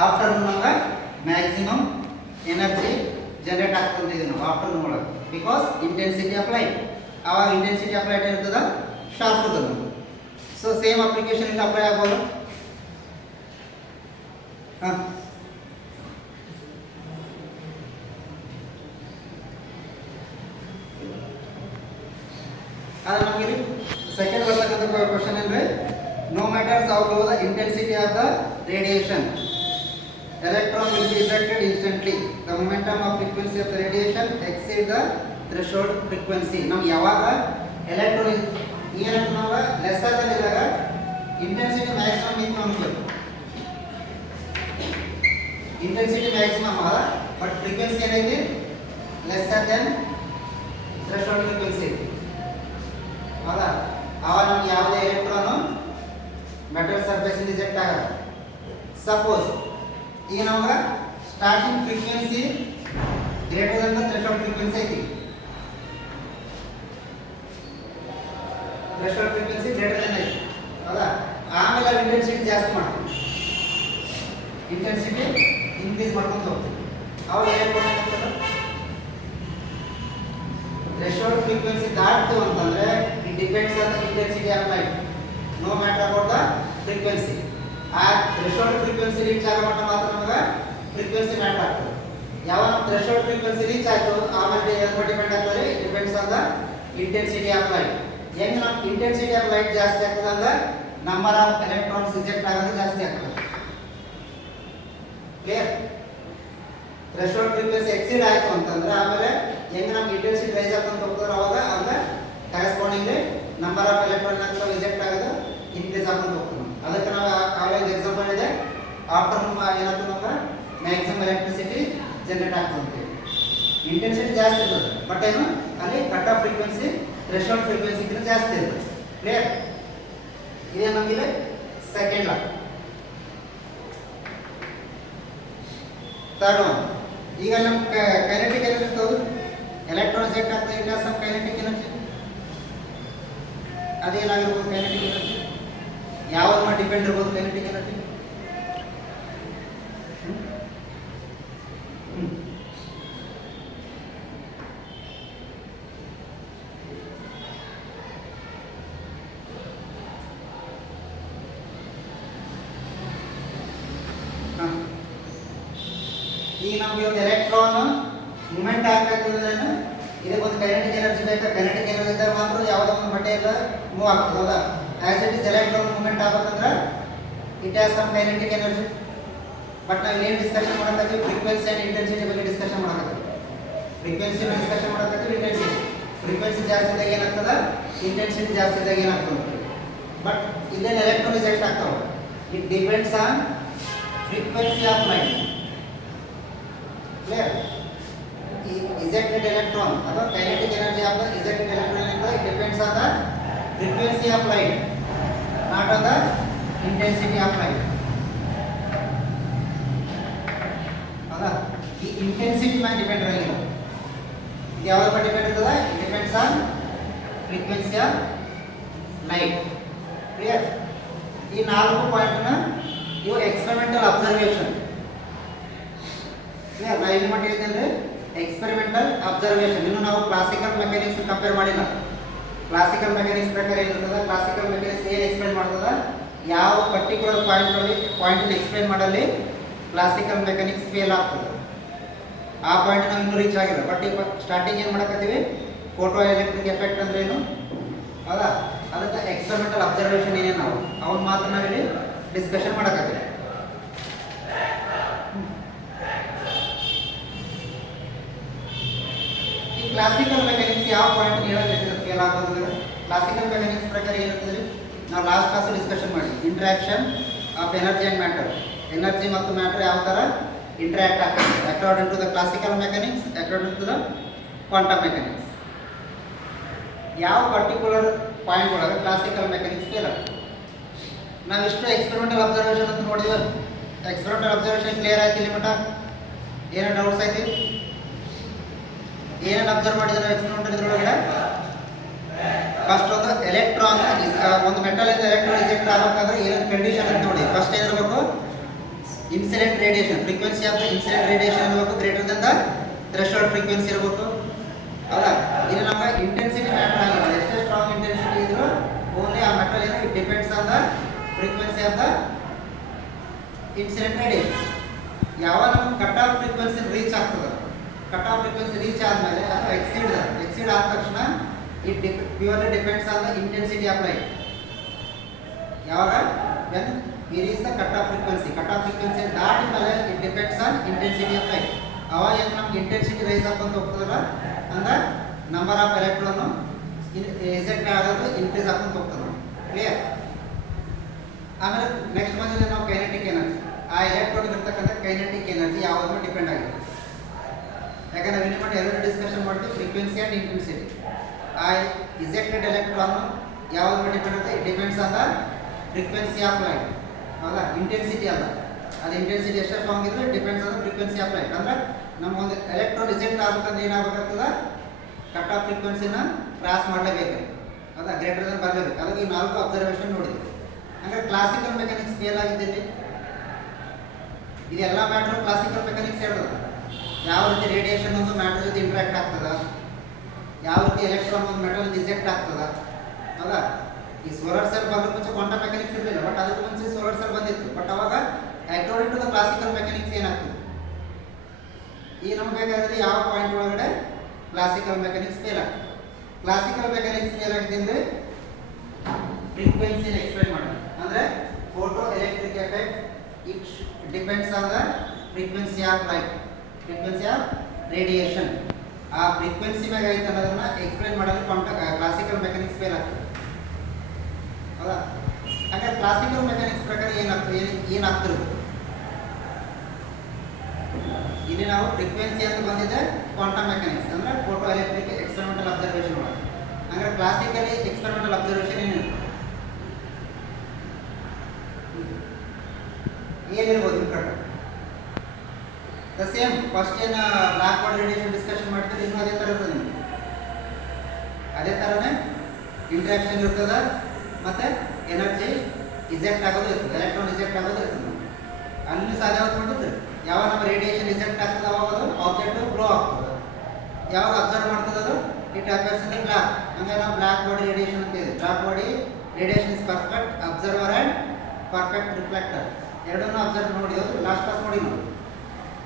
ಆಫ್ಟರ್ನೂನ್ ನಮ್ಗೆ ಮ್ಯಾಕ್ಸಿಮಮ್ ಎನರ್ಜಿ ಜನರೇಟ್ ಆಗ್ತಂತಿದ್ದೀವಿ ನಾವು ಆಫ್ಟರ್ನೂನ್ ಒಳಗೆ, ಬಿಕಾಸ್ ಇಂಟೆನ್ಸಿಟಿ ಆಫ್ ಲೈಟ್. ಆವಾಗ ಇಂಟೆನ್ಸಿಟಿ ಆಫ್ ಲೈಟ್ ಇರ್ತದ ಶಾರ್ಪ್ ಇರ್ತದೆ. ಸೊ ಸೇಮ್ ಅಪ್ಲಿಕೇಶನ್ ಇಂದ ಅಪ್ಲೈ ಆಗ್ಬೋದು. ಹಾಂ, ಅದು ನಮಗೆ ಸೆಕೆಂಡ್ ಬರ್ತಕ್ಕಂಥ ಕ್ವಶನ್ ಅಂದರೆ no matters how low the intensity of the radiation, electron will be ejected instantly. The momentum of frequency of the radiation exceed the threshold frequency. ನಾವು ಯಾವಾಗ electron ಏನಂತ ನಾವು ಲೆಸ್ ಆದಾಗ ಇದ್ದಾಗ ಇಂಟೆನ್ಸಿಟಿ ಮ್ಯಾಕ್ಸಿಮಮ್ ಇತ್ತು ಅನ್ಕೊಳ್ಳಿ, ಇಂಟೆನ್ಸಿಟಿ ಮ್ಯಾಕ್ಸಿಮಮ್ ಅದ, but frequency ಏನೈತಿ ಲೆಸ್ಸರ್ ದೆನ್ ಥ್ರೆಶೋಲ್ಡ್ ಫ್ರೀಕ್ವೆನ್ಸಿ ಐತಿ. ಹೌದಾ? ಆವಾಗ ನಮ್ಗೆ ಯಾವುದೇ ಎಲೆಕ್ಟ್ರಾನು ಮೆಟಲ್ ಸರ್ಫೇಸ್ ರಿಜೆಕ್ಟ್ ಆಗಲ್ಲ. ಸಪೋಸ್ ಈಗ ನಮ್ಗೆ starting frequency greater than the threshold frequency ಐತಿ. ಥ್ರೆಶೋಲ್ಡ್ ಫ್ರೀಕ್ವೆನ್ಸಿ ಗ್ರೇಟರ್ ದೆನ್ ಐತಿ ಹೌದಾ. ಆಮೇಲೆ ಅದು ಇಂಟೆನ್ಸಿಟಿ ಜಾಸ್ತಿ ಮಾಡ್ತೀವಿ, ಇಂಟೆನ್ಸಿಟಿ ಇನ್ಕ್ರೀಸ್ ಮಾಡ್ಕೊಂಡು ಹೋಗ್ತೀವಿ. ಅವಾಗ ಏನು ಮಾಡ್ಬೇಕಂತಂದ್ರೆ ಥ್ರೆಶೋಲ್ಡ್ ಫ್ರೀಕ್ವೆನ್ಸಿ ದಾಟ್ತು ಅಂತಂದ್ರೆ it depends on the intensity of light, no matter about the frequency. ಆ ಥ್ರೆಶೋಲ್ಡ್ ಫ್ರೀಕ್ವೆನ್ಸಿ ರೀಚ್ ಆಗೋ ಮಟ್ಟ ಮಾತ್ರ ನಮಗೆ ಫ್ರೀಕ್ವೆನ್ಸಿ ಮ್ಯಾಟರ್ ಆಗ್ತದೆ. ಯಾವಾಗ ನಮ್ಮ ಥ್ರೆಶೋಲ್ಡ್ ಫ್ರೀಕ್ವೆನ್ಸಿ ರೀಚ್ ಆಯಿತು ಆಮೇಲೆ ಏನು ಡಿಪೆಂಡ್ ಆಗ್ತದೆ, it depends on the intensity of light. ಹೆಂಗೆ ನಮ್ಮ ಇಂಟೆನ್ಸಿಟಿ ಆಫ್ ಲೈಟ್ ಜಾಸ್ತಿ ಆಗ್ತದೆ ಅಂದ್ರೆ ನಂಬರ್ ಆಫ್ ಎಲೆಕ್ಟ್ರಾನ್ಸ್ ರಿಜೆಕ್ಟ್ ಆಗೋದು ಜಾಸ್ತಿ ಆಗ್ತದೆ. ಕ್ಲಿಯರ್? ಥ್ರೆಶೋಲ್ಡ್ ಫ್ರೀಕ್ವೆನ್ಸಿ ಎಕ್ಸೀಡ್ ಆಯಿತು ಅಂತಂದ್ರೆ ಆಮೇಲೆ ಹೆಂಗೆ ನಮ್ಗೆ ಇಂಟೆನ್ಸಿಟಿ ರೈಸ್ ಆಗ್ತಂತ ಹೋಗ್ತಾರೆ ಅವಾಗ ಕರೆಸ್ಪಾಂಡಿಂಗ್ಲಿ ನಂಬರ್ ಆಫ್ ಎಲೆಕ್ಟ್ರಾನ್ ರಿಜೆಕ್ಟ್ ಆಗೋದು ಇನ್ಕ್ರೀಸ್ ಆಗ್ಕೊಂಡು ಹೋಗ್ತದೆ. ಅದಕ್ಕೆ ನಾವು ಕಾಲೇಜ್ ಎಕ್ಸಾಂಪಲ್ ಇದೆ, ಆಫ್ಟರ್ ಏನಾಗ್ತದೆ ನಮ್ಗೆ ಮ್ಯಾಕ್ಸಿಮಮ್ ಎಲೆಕ್ಟ್ರಿಸಿಟಿ ಜನರೇಟ್ ಆಗ್ತದೆ. ಇಂಟೆನ್ಸಿಟಿ ಜಾಸ್ತಿ ಇರ್ತದೆ ಬಟ್ ಏನು ಅಲ್ಲಿ ಕಟ್ ಆಫ್ ಫ್ರೀಕ್ವೆನ್ಸಿ ಥ್ರೆಶೋಲ್ಡ್ ಫ್ರೀಕ್ವೆನ್ಸಿಗಿಂತ ಜಾಸ್ತಿ ಇರ್ತದೆ. ಕ್ಲಿಯರ್? ಇದೇ ನಮಗೆ ಸೆಕೆಂಡ್ ಲಾ. ಥರ್ಡ್ ಒನ್, ಈಗ ನಮ್ಮ ಕೈನೆಟಿಕ್ ಎನರ್ಜಿ ಇರ್ತದೆ, ಎಲೆಕ್ಟ್ರಾನ್ ರಿಜೆಕ್ಟ್ ಆಗ್ತದೆ, it has some kinetic energy. ಅದೇನಾಗಿರ್ಬೋದು ಕೈನೆಟಿಕ್ ಎನರ್ಜಿ? ಯಾವ್ದು ಮೇಲೆ ಡಿಪೆಂಡ್ ಇರ್ಬೋದು ಕೈನೆಟಿಕ್ ಎನರ್ಜಿ? ಈಗ ನಮಗೆ ಒಂದು ಎಲೆಕ್ಟ್ರಾನ್ ಮೂವ್ಮೆಂಟ್ ಆಗಬೇಕಾದ್ರೆ ಇದಕ್ಕೊಂದು ಕೈನೆಟಿಕ್ ಎನರ್ಜಿ ಬೇಕಾ? ಕೈನೆಟಿಕ್ ಎನರ್ಜಿ ಇದ್ದಾಗ ಮಾತ್ರ ಯಾವುದೋ ಒಂದು ಮಟೀರಿಯಲ್ ಮೂವ್ ಆಗ್ತದೆ ಹೌದಾ. As it is electron movement ಆಗಬೇಕಂದ್ರೆ it has some kinetic energy. But ನಾವು ಏನು ಡಿಸ್ಕಷನ್ ಮಾಡಕತ್ತೀವಿ, ಫ್ರೀಕ್ವೆನ್ಸಿ ಆ್ಯಂಡ್ ಇಂಟೆನ್ಸಿಟಿ ಬಗ್ಗೆ ಡಿಸ್ಕಷನ್ ಮಾಡಕತ್ತೀವಿ. ಫ್ರೀಕ್ವೆನ್ಸಿ ಡಿಸ್ಕಷನ್ ಮಾಡಕತ್ತೀವಿ, ಇಂಟೆನ್ಸಿಟಿ. ಫ್ರೀಕ್ವೆನ್ಸಿ ಜಾಸ್ತಿ ಇದ್ದಾಗ ಏನಾಗ್ತದೆ, ಇಂಟೆನ್ಸಿಟಿ ಜಾಸ್ತಿ ಇದ್ದಾಗ ಏನಾಗ್ತದೆ. ಬಟ್ ಇಲ್ಲೇನು ಎಲೆಕ್ಟ್ರಾನ್ ರಿಜೆಕ್ಟ್ ಆಗ್ತಾವೆ, it depends on frequency of light. Clear? ಈ ejected electron ಅಥವಾ kinetic energy of the ejected electron it depends on the frequency of light, not on the intensity of light. ಹೌದಾ? ಈ intensity ಮೇಲೆ depend ಆಗಿಲ್ಲ, ಇದು ಯಾವ್ದ್ರ ಮೇಲೆ ಡಿಪೆಂಡ್ ಇರ್ತದೆ? It depends on frequency of light. Clear? ಈ 4 ಪಾಯಿಂಟ್ನ ಇವು ಎಕ್ಸ್ಪೆರಿಮೆಂಟಲ್ ಅಬ್ಸರ್ವೇಷನ್. ಕ್ಲಿಯರ್? ನಾ ಏನು ಮಾಡಿದ್ದೆ ಅಂದರೆ ಎಕ್ಸ್ಪೆರಿಮೆಂಟಲ್ ಅಬ್ಸರ್ವೇಷನ್. ಇನ್ನು ನಾವು ಕ್ಲಾಸಿಕಲ್ ಮೆಕ್ಯಾನಿಕ್ಸ್ ಕಂಪೇರ್ ಮಾಡಿಲ್ಲ. ಕ್ಲಾಸಿಕಲ್ ಮೆಕ್ಯಾನಿಕ್ಸ್ ಪ್ರಕಾರ ಏನಿರ್ತದೆ, ಕ್ಲಾಸಿಕಲ್ ಮೆಕ್ಯಾನಿಕ್ಸ್ ಏನು ಎಕ್ಸ್ಪ್ಲೈನ್ ಮಾಡ್ತದ, ಯಾವ ಪರ್ಟಿಕ್ಯುಲರ್ ಪಾಯಿಂಟನ್ನು ಎಕ್ಸ್ಪ್ಲೈನ್ ಮಾಡಲಿ ಕ್ಲಾಸಿಕಲ್ ಮೆಕ್ಯಾನಿಕ್ಸ್ ಫೇಲ್ ಆಗ್ತದೆ. ಆ ಪಾಯಿಂಟ್ ನಾವು ಇನ್ನೂ ರೀಚ್ ಆಗಿಲ್ಲ. ಬಟ್ ಈಗ ಸ್ಟಾರ್ಟಿಂಗ್ ಏನು ಮಾಡಕತ್ತೀವಿ, ಫೋಟೋ ಎಲೆಕ್ಟ್ರಿಕ್ ಎಫೆಕ್ಟ್ ಅಂದ್ರೆ ಏನು ಹೌದಾ, ಅದಕ್ಕೆ ಎಕ್ಸ್ಪೆರಿಮೆಂಟಲ್ ಅಬ್ಸರ್ವೇಷನ್ ಏನೇನು ನಾವು ಅವನ್ನ ಮಾತ್ರ ನಾವಿಲ್ಲಿ ಡಿಸ್ಕಷನ್ ಮಾಡಕತ್ತೀವಿ. ಈ ಕ್ಲಾಸಿಕಲ್ ಮೆಕ್ಯಾನಿಕ್ಸ್ ಯಾವ ಪಾಯಿಂಟ್ ಹೇಳೋದು ಫೇಲ್ ಆಗೋದು? ಕ್ಲಾಸಿಕಲ್ ಮೆಕ್ಯಾನಿಕ್ಸ್ ಪ್ರಕಾರ ಏನಿರ್ತದೆ, ನಾವು ಲಾಸ್ಟ್ ಕ್ಲಾಸ್ ಡಿಸ್ಕಷನ್ ಮಾಡಿ interaction of energy and matter. Energy ಮತ್ತು ಮ್ಯಾಟರ್ ಯಾವ ಥರ ಇಂಟ್ರಾಕ್ಟ್ ಆಗ್ತದೆ according to the classical mechanics, according to the quantum mechanics. ಯಾವ ಪರ್ಟಿಕ್ಯುಲರ್ ಪಾಯಿಂಟ್ ಒಳಗೆ ಕ್ಲಾಸಿಕಲ್ ಮೆಕ್ಯಾನಿಕ್ಸ್ ಫೇಲ್ ಆಗ್ತದೆ. ನಾವಿಷ್ಟು ಎಕ್ಸ್ಪೆರಿಮೆಂಟಲ್ ಅಬ್ಸರ್ವೇಷನ್ ಅಂತ ನೋಡಿದ್ವಿ. ಎಕ್ಸ್ಪೆರಿಮೆಂಟಲ್ ಅಬ್ಸರ್ವೇಷನ್ ಕ್ಲಿಯರ್ ಆಯ್ತು ಇಲ್ಲಿ ಮಟ್ಟ? ಏನೋ ಡೌಟ್ಸ್ ಐತಿ? ಏನೇನು ಅಬ್ಸರ್ವ್ ಮಾಡಿದ್ರೆ ನಾವು ಎಕ್ಸ್ಪೆರಿಮೆಂಟಲ್ ಇದ್ರೊಳಗಡೆ ಫಸ್ಟ್ ಒಂದು ಎಲೆಕ್ಟ್ರಾನ್, ಒಂದು ಮೆಟಲಿಂದ ಎಲೆಕ್ಟ್ರಾನ್ ರಿಜೆಕ್ಟ್ ಆಗಬೇಕಾದ್ರೆ ಏನೇನು ಕಂಡೀಷನ್ ಅಂತ ನೋಡಿ. ಫಸ್ಟ್ ಏನಿರಬೇಕು, incident radiation, frequency of the incident radiation ಇರಬೇಕು greater than the threshold frequency ಇರಬೇಕು ಹೌದಾ. ಇನ್ನು ನಮಗೆ ಇಂಟೆನ್ಸಿಟಿ ಮ್ಯಾಟರ್ ಆಗಿಲ್ಲ, ಎಷ್ಟೇ ಸ್ಟ್ರಾಂಗ್ ಇಂಟೆನ್ಸಿಟಿ ಇದ್ರು ಓನ್ಲಿ ಆ ಮೆಟಲ್ ಏನು it depends on the frequency of the incident radiation. ಯಾವಾಗ ನಮ್ಗೆ ಕಟ್ ಆಫ್ ಫ್ರೀಕ್ವೆನ್ಸಿ ರೀಚ್ ಆಗ್ತದೆ, ಕಟ್ ಆಫ್ ಫ್ರೀಕ್ವೆನ್ಸಿ ರೀಚ್ ಆದಮೇಲೆ ಅಥವಾ ಎಕ್ಸೀಡ್ ಆದ ತಕ್ಷಣ it purely depends on the intensity of light. ಯಾವಾಗ when we reach the cut off frequency ದಾಟಿದ ಮೇಲೆ it depends on intensity of light. ಅವಾಗ ಏನು ನಮ್ಗೆ ಇಂಟೆನ್ಸಿಟಿ ರೈಸ್ ಆಗ್ಕೊಂತ ಹೋಗ್ತದಲ್ಲ ಅಂದ್ರೆ ನಂಬರ್ ಆಫ್ ಎಲೆಕ್ಟ್ರಾನು ಎಜೆಕ್ಟ್ ಆಗೋದು ಇನ್ಕ್ರೀಸ್ ಆಗ್ಕೊಂತ ಹೋಗ್ತದೆ. ಕ್ಲಿಯರ್? ಆಮೇಲೆ ನೆಕ್ಸ್ಟ್ ಬಂದಿದೆ ನಾವು ಕೈನೆಟಿಕ್ ಎನರ್ಜಿ. ಆ ಎಲೆಕ್ಟ್ರಾನ್ ಇರ್ತಕ್ಕಂಥ ಕೈನೆಟಿಕ್ ಎನರ್ಜಿ ಯಾವ್ದ್ರ ಮೇಲೆ ಡಿಪೆಂಡ್ ಆಗಿದೆ. ಯಾಕಂದ್ರೆ ನಾವು ಏನು ಮಾಡಿ ಎರಡು ಡಿಸ್ಕಷನ್ ಮಾಡ್ತೀವಿ, ಫ್ರೀಕ್ವೆನ್ಸಿ ಆ್ಯಂಡ್ ಇಂಟೆನ್ಸಿಟಿ. ಆ ಇಜೆಕ್ಟೆಡ್ ಎಲೆಕ್ಟ್ರಾನ್ ಯಾವ್ದ್ರ ಮೇಲೆ ಡಿಪೆಂಡ್ ಆಗುತ್ತೆ, it depends on the frequency of light ಹೌದಾ, ಇಂಟೆನ್ಸಿಟಿ ಅಲ್ಲ. ಅದು ಇಂಟೆನ್ಸಿಟಿ ಎಷ್ಟು ಸ್ಟ್ರಾಂಗ್ ಇದ್ರೆ depends on the frequency of light. ಅಂದ್ರೆ ನಮಗೊಂದು ಎಲೆಕ್ಟ್ರಾನ್ ರಿಜೆಕ್ಟ್ ಆಗ್ಬೇಕಂದ್ರೆ ಏನಾಗಬೇಕಂತದ, ಕಟ್ ಆಫ್ ಫ್ರೀಕ್ವೆನ್ಸಿನ ಕ್ರಾಸ್ ಮಾಡಲೇಬೇಕು. ಹೌದಾ, ಗ್ರೇಟರ್ ದನ್ ಬರಲೇಬೇಕು. ಅದಕ್ಕೆ ಈ 4 ಅಬ್ಸರ್ವೇಷನ್ ನೋಡಿದ್ವಿ. ಅಂದರೆ ಕ್ಲಾಸಿಕಲ್ ಮೆಕ್ಯಾನಿಕ್ಸ್ ಫೇಲ್ ಆಗಿದ್ದಲ್ಲಿ ಇದೆಲ್ಲ ಮ್ಯಾಟ್ರು ಕ್ಲಾಸಿಕಲ್ ಮೆಕ್ಯಾನಿಕ್ಸ್ ಹೇಳೋದು. ಯಾವ ರೀತಿ ರೇಡಿಯೇಷನ್ ಒಂದು ಮ್ಯಾಟರ್ ಜೊತೆ ಇಂಟ್ರಾಕ್ಟ್ ಆಗ್ತದ, ಯಾವ ರೀತಿ ಎಲೆಕ್ಟ್ರಾನ್ ಒಂದು ಮೆಟಲ್ ರಿಜೆಕ್ಟ್ ಆಗ್ತದ. ಹೌದಾ, ಈ ಸೋಲಾರ್ ಸೆಲ್ ಬರೋದು ಮುಂಚೆ ಕ್ವಾಂಟಮ್ ಮೆಕ್ಯಾನಿಕ್ಸ್ ಇರಲಿಲ್ಲ, ಬಟ್ ಅದಕ್ಕೆ ಮುಂಚೆ ಸೋಲಾರ್ ಸೆಲ್ ಬಂದಿತ್ತು. ಬಟ್ ಅವಾಗ according to the classical mechanics ಏನಾಗ್ತದೆ, ಈಗ ನಮ್ಗೆ ಬೇಕಾದರೆ ಯಾವ ಪಾಯಿಂಟ್ ಒಳಗಡೆ ಕ್ಲಾಸಿಕಲ್ ಮೆಕ್ಯಾನಿಕ್ಸ್ ಫೇಲ್ ಆಗ್ತದೆ. ಕ್ಲಾಸಿಕಲ್ ಮೆಕ್ಯಾನಿಕ್ಸ್ ಫೇಲ್ ಆಗಿದೆ ಅಂದರೆ ಫ್ರೀಕ್ವೆನ್ಸಿನ ಎಕ್ಸ್ಪ್ಲೈನ್ ಮಾಡೋದು. ಅಂದರೆ photo electric effect it depends on the frequency of light, frequency of radiation. ಆ ಫ್ರೀಕ್ವೆನ್ಸಿ ಮ್ಯಾಗ ಐತೆ ಅನ್ನೋದನ್ನ ಎಕ್ಸ್ಪ್ಲೈನ್ ಮಾಡೋದು ಕ್ಲಾಸಿಕಲ್ ಮೆಕ್ಯಾನಿಕ್ಸ್ ಫೇಲ್ ಆಗ್ತದೆ. ಹೌದಾ, ಹಾಗಾದ್ರೆ ಕ್ಲಾಸಿಕಲ್ ಮೆಕ್ಯಾನಿಕ್ಸ್ ಪ್ರಕಾರ ಏನಾಗ್ತಿರ್ಬೋದು, ಇಲ್ಲಿ ನಾವು ಫ್ರೀಕ್ವೆನ್ಸಿ ಅಂತ ಬಂದಿದೆ ಕ್ವಾಂಟಮ್ ಮೆಕ್ಯಾನಿಕ್ಸ್ ಅಂದರೆ ಫೋಟೋ ಎಲೆಕ್ಟ್ರಿಕ್ ಎಕ್ಸ್ಪೆರಿಮೆಂಟಲ್ ಅಬ್ಸರ್ವೇಷನ್ ಒಳಗೆ. ಅಂದರೆ ಕ್ಲಾಸಿಕಲಿ ಎಕ್ಸ್ಪೆರಿಮೆಂಟಲ್ ಅಬ್ಸರ್ವೇಷನ್ ಏನಿರ್ಬೋದು ನಿಮ್ಮ ಪ್ರಕಾರ? ದ ಸೇಮ್ ಫಸ್ಟ್ ಏನು ಬ್ಲ್ಯಾಕ್ ಬಾಡಿ ರೇಡಿಯೇಷನ್ ಡಿಸ್ಕಷನ್ ಮಾಡ್ತೀವಿ, ಇನ್ನೂ ಅದೇ ಥರ ಇರ್ತದೆ ನಿಮಗೆ. ಅದೇ ಥರನೇ ಇಂಟ್ರಾಕ್ಷನ್ ಇರ್ತದೆ ಮತ್ತು ಎನರ್ಜಿ ಇಜೆಕ್ಟ್ ಆಗೋದು ಇರ್ತದೆ, ಎಲೆಕ್ಟ್ರಾನ್ ಇಜೆಕ್ಟ್ ಆಗೋದು ಇರ್ತದೆ. ಅಲ್ಲಿ ಸಾಧ್ಯ ಮಾಡ್ಕೊಂಡಿದ್ರೆ ಯಾವಾಗ ನಮ್ಮ ರೇಡಿಯೇಷನ್ ಇಜೆಕ್ಟ್ ಆಗ್ತದೆ ಅವಾಗ ಅದು ಆಬ್ಜೆಕ್ಟ್ ಗ್ಲೋ ಆಗ್ತದೆ. ಯಾವಾಗ ಅಬ್ಸರ್ವ್ ಮಾಡ್ತದೆ ಅದು ಇಟ್ ಅಪಿಯರ್ಸ್ ಇನ್ ಬ್ಲ್ಯಾಕ್. ಹಂಗೆ ನಾವು ಬ್ಲ್ಯಾಕ್ ಬಾಡಿ ರೇಡಿಯೇಷನ್ ಅಂತ ಇದೆ. Black body radiation is perfect observer and perfect reflector. ಎರಡನ್ನೂ ಅಬ್ಸರ್ವ್ ನೋಡಿ, ಅದು ಲಾಸ್ಟ್ ಕ್ಲಾಸ್ ನೋಡಿ ನಾವು.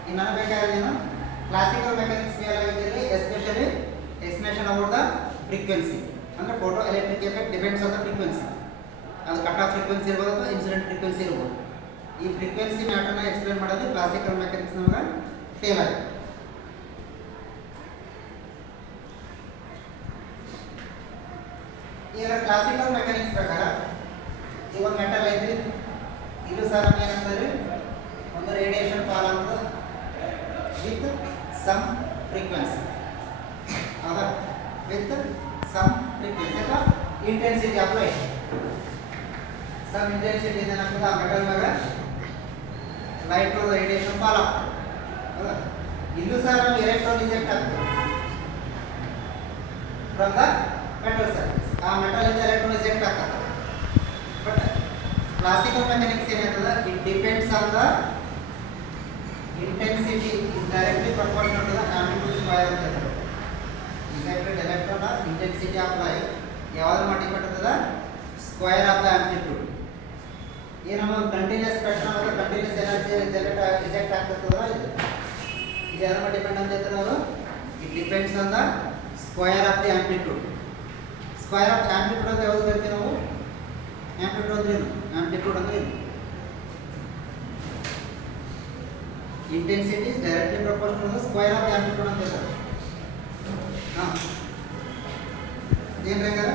ಇನ್ನು ನನಗೆ ಬೇಕಾಗಿದ್ದೇನು ಕ್ಲಾಸಿಕಲ್ ಮೆಕ್ಯಾನಿಕ್ಸ್ ಏನಾಗಿದ್ದಲ್ಲಿ especially explanation about the frequency. ಅಂದರೆ photo electric effect depends on the frequency. ಅದು ಕಟ್ ಆಫ್ ಫ್ರೀಕ್ವೆನ್ಸಿ ಇರ್ಬೋದು ಅಥವಾ ಇನ್ಸಿಡೆಂಟ್ ಫ್ರೀಕ್ವೆನ್ಸಿ ಇರ್ಬೋದು. ಈ ಫ್ರೀಕ್ವೆನ್ಸಿ ಮ್ಯಾಟರ್ನ ಎಕ್ಸ್ಪ್ಲೇನ್ ಮಾಡೋದು ಕ್ಲಾಸಿಕಲ್ ಮೆಕ್ಯಾನಿಕ್ಸ್ ನಮಗೆ ಫೇಲ್ ಆಗಿದೆ. ಈಗ ಕ್ಲಾಸಿಕಲ್ ಮೆಕ್ಯಾನಿಕ್ಸ್ ಪ್ರಕಾರ ಈ ಒಂದು ಮೆಟಲ್ ಐತಿ, ಇದು ಸಹ ನಮ್ಗೆ ಏನಂತಾರೆ ಒಂದು ರೇಡಿಯೇಷನ್ ಫಾಲ್ ಆಗ್ತದೆ ವಿತ್ ಸಮ್ ಫ್ರೀಕ್ವೆನ್ಸಿ. ಹೌದಾ, ವಿತ್ ಸಮ್ ಫ್ರೀಕ್ವೆನ್ಸಿ ಅಥವಾ intensity of light. Some intensity ಏನಾಗ್ತದೆ ಆ ಮೆಟಲ್ ಮ್ಯಾಗ ಲೈಟ್ ರೇಡಿಯೇಷನ್ ಫಾಲ್ ಆಗ್ತದೆ. ಹೌದಾ, ಇಲ್ಲೂ ಸಹ ನಮ್ಗೆ ಎಲೆಕ್ಟ್ರಾನ್ ರಿಜೆಕ್ಟ್ ಆಗ್ತದೆ ಫ್ರಮ್ ದ ಮೆಟಲ್ ಸರ್ಫೇಸ್. ಆ ಮೆಟಲ್ ಇಂದ ಎಲೆಕ್ಟ್ರಾನ್ ರಿಜೆಕ್ಟ್ ಆಗ್ತದೆ. ಬಟ್ ಕ್ಲಾಸಿಕಲ್ ಮೆಕ್ಯಾನಿಕ್ಸ್ ಏನಾಗ್ತದೆ, it depends on the intensity is directly proportional to the amplitude square ಅಂತ ಹೇಳ್ತಾರೆ. Rejected electron intensity of light ಯಾವ್ದು ಮಾಡಿ ಡಿಪೆಂಡ್ ಆಗ್ತದ ಸ್ಕ್ವೇರ್ ಆಫ್ ದ ಆಂಪ್ಲಿಟ್ಯೂಡ್. ಏನಮ್ಮ ಕಂಟಿನ್ಯೂಸ್ ಸ್ಪೆಕ್ಟ್ರಮ್ ಅಥವಾ ಕಂಟಿನ್ಯೂಸ್ ಎನರ್ಜಿ ರಿಜೆಕ್ಟ್ ಆಗ್ತದಲ್ಲ, ಇದು ಯಾರ ಮೇಲೆ ಡಿಪೆಂಡ್ ಅಂತ ಹೇಳ್ತಾರೆ ಅವರು? It depends on the square of the amplitude. Square of amplitude ಅಂತ ಯಾವ್ದು ಕರಿತೀವಿ ನಾವು? ಆಂಪ್ಲಿಟ್ಯೂಡ್ ಅಂದ್ರೆ ಏನು? ಆಂಪ್ಲಿಟ್ಯೂಡ್ ಅಂದ್ರೆ ಏನು? Intensity is directly proportional to the square of the amplitude ಅಂತ ಹೇಳ್ತಾರೆ. ಹಾಂ, ಏನು ಬೇಕಾದ್ರೆ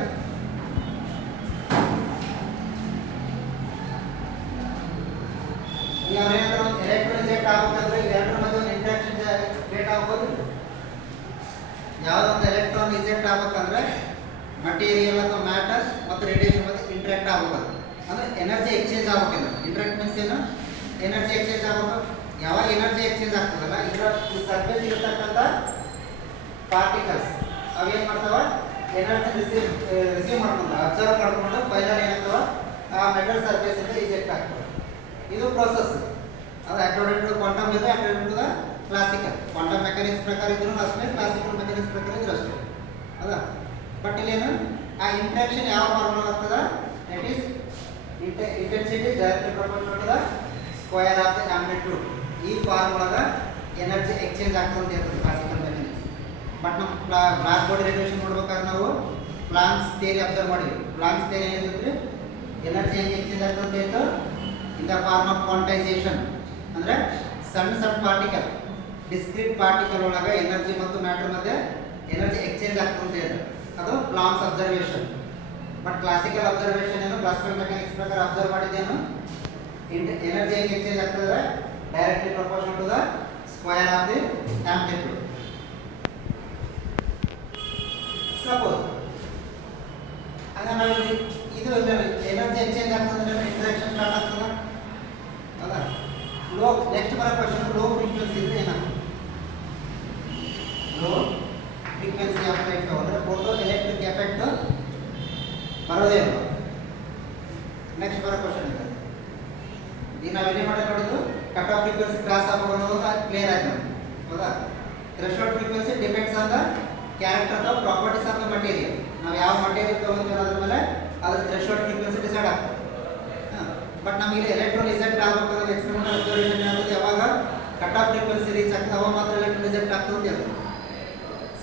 ಈಗ ಅವ್ರೇನಾದ್ರು ಎಲೆಕ್ಟ್ರಾನ್ ರಿಜೆಕ್ಟ್ ಆಗಬೇಕಂದ್ರೆ ಎರಡರ ಮಧ್ಯೆ ಒಂದು ಇಂಟ್ರಾಕ್ಷನ್ ಕ್ರಿಯೇಟ್ ಆಗ್ಬೋದು. ಯಾವುದೊಂದು ಎಲೆಕ್ಟ್ರಾನ್ ರಿಜೆಕ್ಟ್ ಆಗಬೇಕಂದ್ರೆ ಮಟೀರಿಯಲ್ ಅಥವಾ ಮ್ಯಾಟರ್ ಮತ್ತು ರೇಡಿಯೇಷನ್ ಮಧ್ಯೆ ಇಂಟ್ರಾಕ್ಟ್ ಆಗಬೇಕು. ಅಂದರೆ ಎನರ್ಜಿ ಎಕ್ಸ್ಚೇಂಜ್ ಆಗಬೇಕಿಲ್ಲ. ಇಂಟ್ರಾಕ್ಟ್ ಮೀನ್ಸ್ ಏನು? ಎನರ್ಜಿ ಎಕ್ಸ್ಚೇಂಜ್ ಆಗಬೇಕು. ಯಾವಾಗ ಎನರ್ಜಿ ಎಕ್ಸ್ಚೇಂಜ್ ಆಗ್ತದಲ್ಲ, ಇದರ ಈ ಸರ್ಫೇಸ್ ಇರತಕ್ಕಂಥ ಪಾರ್ಟಿಕಲ್ಸ್ ಅವೇನು ಮಾಡ್ತಾವ? ಎನರ್ಜಿ ರಿಸೀವ್ ಮಾಡ್ಕೊಂಡು ಅಬ್ಸರ್ವ್ ಮಾಡ್ಕೊಂಡು ಫೈನಲ್ ಏನಾಗ್ತವ ಆ ಮೆಟಲ್ ಸರ್ಫೇಸಿಂದ ಇಜೆಕ್ಟ್ ಆಗ್ತವೆ. ಇದು ಪ್ರೋಸೆಸ್. ಅದು ಅಕಾರ್ಡಿಂಗ್ ಟು ಕ್ವಾಂಟಮ್ ಇದೆ, according to the classical. Quantum mechanics ಪ್ರಕಾರ ಇದ್ರೂ ಅಷ್ಟೇ, ಕ್ಲಾಸಿಕಲ್ ಮೆಕ್ಯಾನಿಕ್ಸ್ ಪ್ರಕಾರ ಇದ್ರೂ ಅಷ್ಟೇ. ಹೌದಾ, ಬಟ್ ಇಲ್ಲೇನು ಆ ಇಂಟ್ರಾಕ್ಷನ್ ಯಾವ ಫಾರ್ಮುಲಾ ಆಗ್ತದ? That is intensity directly proportional to the square of the amplitude. ಈ ಫಾರ್ಮುಲಾಗ ಎನರ್ಜಿ ಎಕ್ಸ್ಚೇಂಜ್ ಆಗ್ತದೆ ಅಂತ ಹೇಳ್ತದೆ ಕ್ಲಾಸಿಕಲ್ ಮೆಕ್ಯಾನಿಕ್ಸ್. ಬಟ್ ನಮ್ಮ ಬ್ಲ್ಯಾಕ್ ಬಾಡಿ ರೇಡಿಯೇಷನ್ ನೋಡ್ಬೇಕಾದ್ರೆ ನಾವು ಪ್ಲಾಂಕ್ಸ್ ಥಿಯರಿ ಅಬ್ಸರ್ವ್ ಮಾಡಿದ್ವಿ. ಪ್ಲಾಂಕ್ಸ್ ಥಿಯರಿ ಏನಿದ್ರೆ ಎನರ್ಜಿ ಹೆಂಗೆ ಎಕ್ಸ್ಚೇಂಜ್ ಆಗ್ತದೆ ಅಂತ ಹೇಳ್ತು in the form of quantization. ಅಂದರೆ ಸಣ್ಣ ಸಣ್ಣ ಪಾರ್ಟಿಕಲ್, ಡಿಸ್ಕ್ರೀಟ್ ಪಾರ್ಟಿಕಲ್ ಒಳಗೆ ಎನರ್ಜಿ ಮತ್ತು ಮ್ಯಾಟರ್ ಮಧ್ಯೆ ಎನರ್ಜಿ ಎಕ್ಸ್ಚೇಂಜ್ ಆಗ್ತದೆ ಅಂತ ಹೇಳ್ತಾರೆ. ಅದು Planck's observation. But classical observation ಏನು? ಕ್ಲಾಸಿಕಲ್ ಮೆಕ್ಯಾನಿಕ್ಸ್ ಪ್ರಕಾರ ಅಬ್ಸರ್ವ್ ಮಾಡಿದ್ದೇನು? ಎನರ್ಜಿ ಹೆಂಗೆ ಎಕ್ಸ್ಚೇಂಜ್ ಆಗ್ತದೆ? Directly proportional to the square of the amplitude. Suppose ಹಾಗೆ ನಾವು ಇದು ಎನರ್ಜಿ ಎಕ್ಸ್ಚೇಂಜ್ ಆಗ್ತದೆ, ಇಂಟ್ರಾಕ್ಷನ್ ಸ್ಟಾರ್ಟ್ ಆಗ್ತದೆ. ಹೌದಾ, ಲೋ ನೆಕ್ಸ್ಟ್ ಬರೋ ಕ್ವಶನ್ ಲೋ ಫ್ರೀಕ್ವೆನ್ಸಿ ಇದ್ರೆ ಏನಾಗ್ತದೆ? ಲೋ ಫ್ರೀಕ್ವೆನ್ಸಿ ಆಫ್ ಲೈಟ್ ಅಂದರೆ ಫೋಟೋ ಎಲೆಕ್ಟ್ರಿಕ್ ಎಫೆಕ್ಟ್ ನೆಕ್ಸ್ಟ್ ಬರೋ ಕ್ವಶನ್ ಇದೆ. ಈಗ ನಾವೇನೇ ಮಾಡಿ ನೋಡಿದ್ದು ಕಟ್ ಆಫ್ ಫ್ರೀಕ್ವೆನ್ಸಿ ಕ್ರಾಸ್ ಆಗೋದು ಕ್ಲಿಯರ್ ಆಯ್ತು ಹೌದಾ. Threshold frequency depends on the character of properties of the material. ನಾವು ಯಾವ ಮಟೀರಿಯಲ್ ತಗೊಂತೀವಿ ಅದ್ರ ಮೇಲೆ ಅದ್ರ ಥ್ರೆಶೋಲ್ಡ್ ಫ್ರೀಕ್ವೆನ್ಸಿ ಡಿಸೈಡ್ ಆಗ್ತದೆ. ಬಟ್ ನಮಗೆ ಎಲೆಕ್ಟ್ರಾನ್ ರಿಜೆಕ್ಟ್ ಆಗಬೇಕಾದ್ರೆ ಎಕ್ಸ್ಪೆರಿಮೆಂಟಲ್ ಅಬ್ಸರ್ವೇಷನ್ ಆಗೋದು ಯಾವಾಗ ಕಟ್ ಆಫ್ ಫ್ರೀಕ್ವೆನ್ಸಿ ರೀಚ್ ಆಗ್ತದೆ ಅವಾಗ ಮಾತ್ರ ಎಲೆಕ್ಟ್ರಾನ್ ರಿಜೆಕ್ಟ್ ಆಗ್ತದೆ ಅಂತ ಹೇಳ್ತಾರೆ.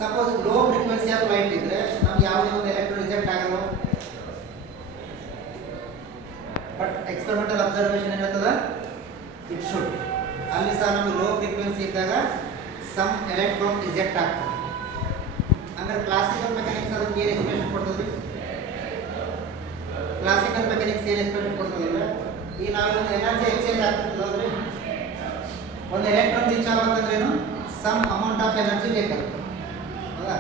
Suppose low frequency of light ಇದ್ರೆ ನಮ್ಗೆ ಯಾವುದೇ ಒಂದು ಎಲೆಕ್ಟ್ರಾನ್ ರಿಜೆಕ್ಟ್ ಆಗಲ್ಲ. ಬಟ್ ಎಕ್ಸ್ಪೆರಿಮೆಂಟಲ್ ಅಬ್ಸರ್ವೇಷನ್ ಏನಾಗ್ತದ ಇಟ್ ಶುಡ್ ಅಲ್ಲಿ ಸಹ ನಮಗೆ ಲೋ ಫ್ರೀಕ್ವೆನ್ಸಿ ಇದ್ದಾಗ ಸಮ್ ಎಲೆಕ್ಟ್ರಾನ್ ರಿಜೆಕ್ಟ್ ಆಗ್ತದೆ. ಅಂದ್ರೆ ಕ್ಲಾಸಿಕಲ್ ಮೆಕ್ಯಾನಿಕ್ಸ್ ಅದಕ್ಕೆ ಏನು ಎಕ್ಸ್ಪ್ಲೇಷನ್ ಕೊಡ್ತದೆ? ಕ್ಲಾಸಿಕಲ್ ಮೆಕ್ಯಾನಿಕ್ಸ್ ಏನು ಎಕ್ಸ್ಪ್ಲೇಷನ್ ಕೊಡ್ತದಿಲ್ಲ. ಈಗ ನಾವೊಂದು ಎನರ್ಜಿ ಎಕ್ಸ್ಚೇಂಜ್ ಆಗ್ತದೆ ಅಂದ್ರೆ ಒಂದು ಎಲೆಕ್ಟ್ರಾನ್ ರೀಚ್ ಆಗಬೇಕಂದ್ರೆ ಏನು ಸಮ್ ಅಮೌಂಟ್ ಆಫ್ ಎನರ್ಜಿ ಬೇಕಾಗುತ್ತೆ ಹೌದಾ.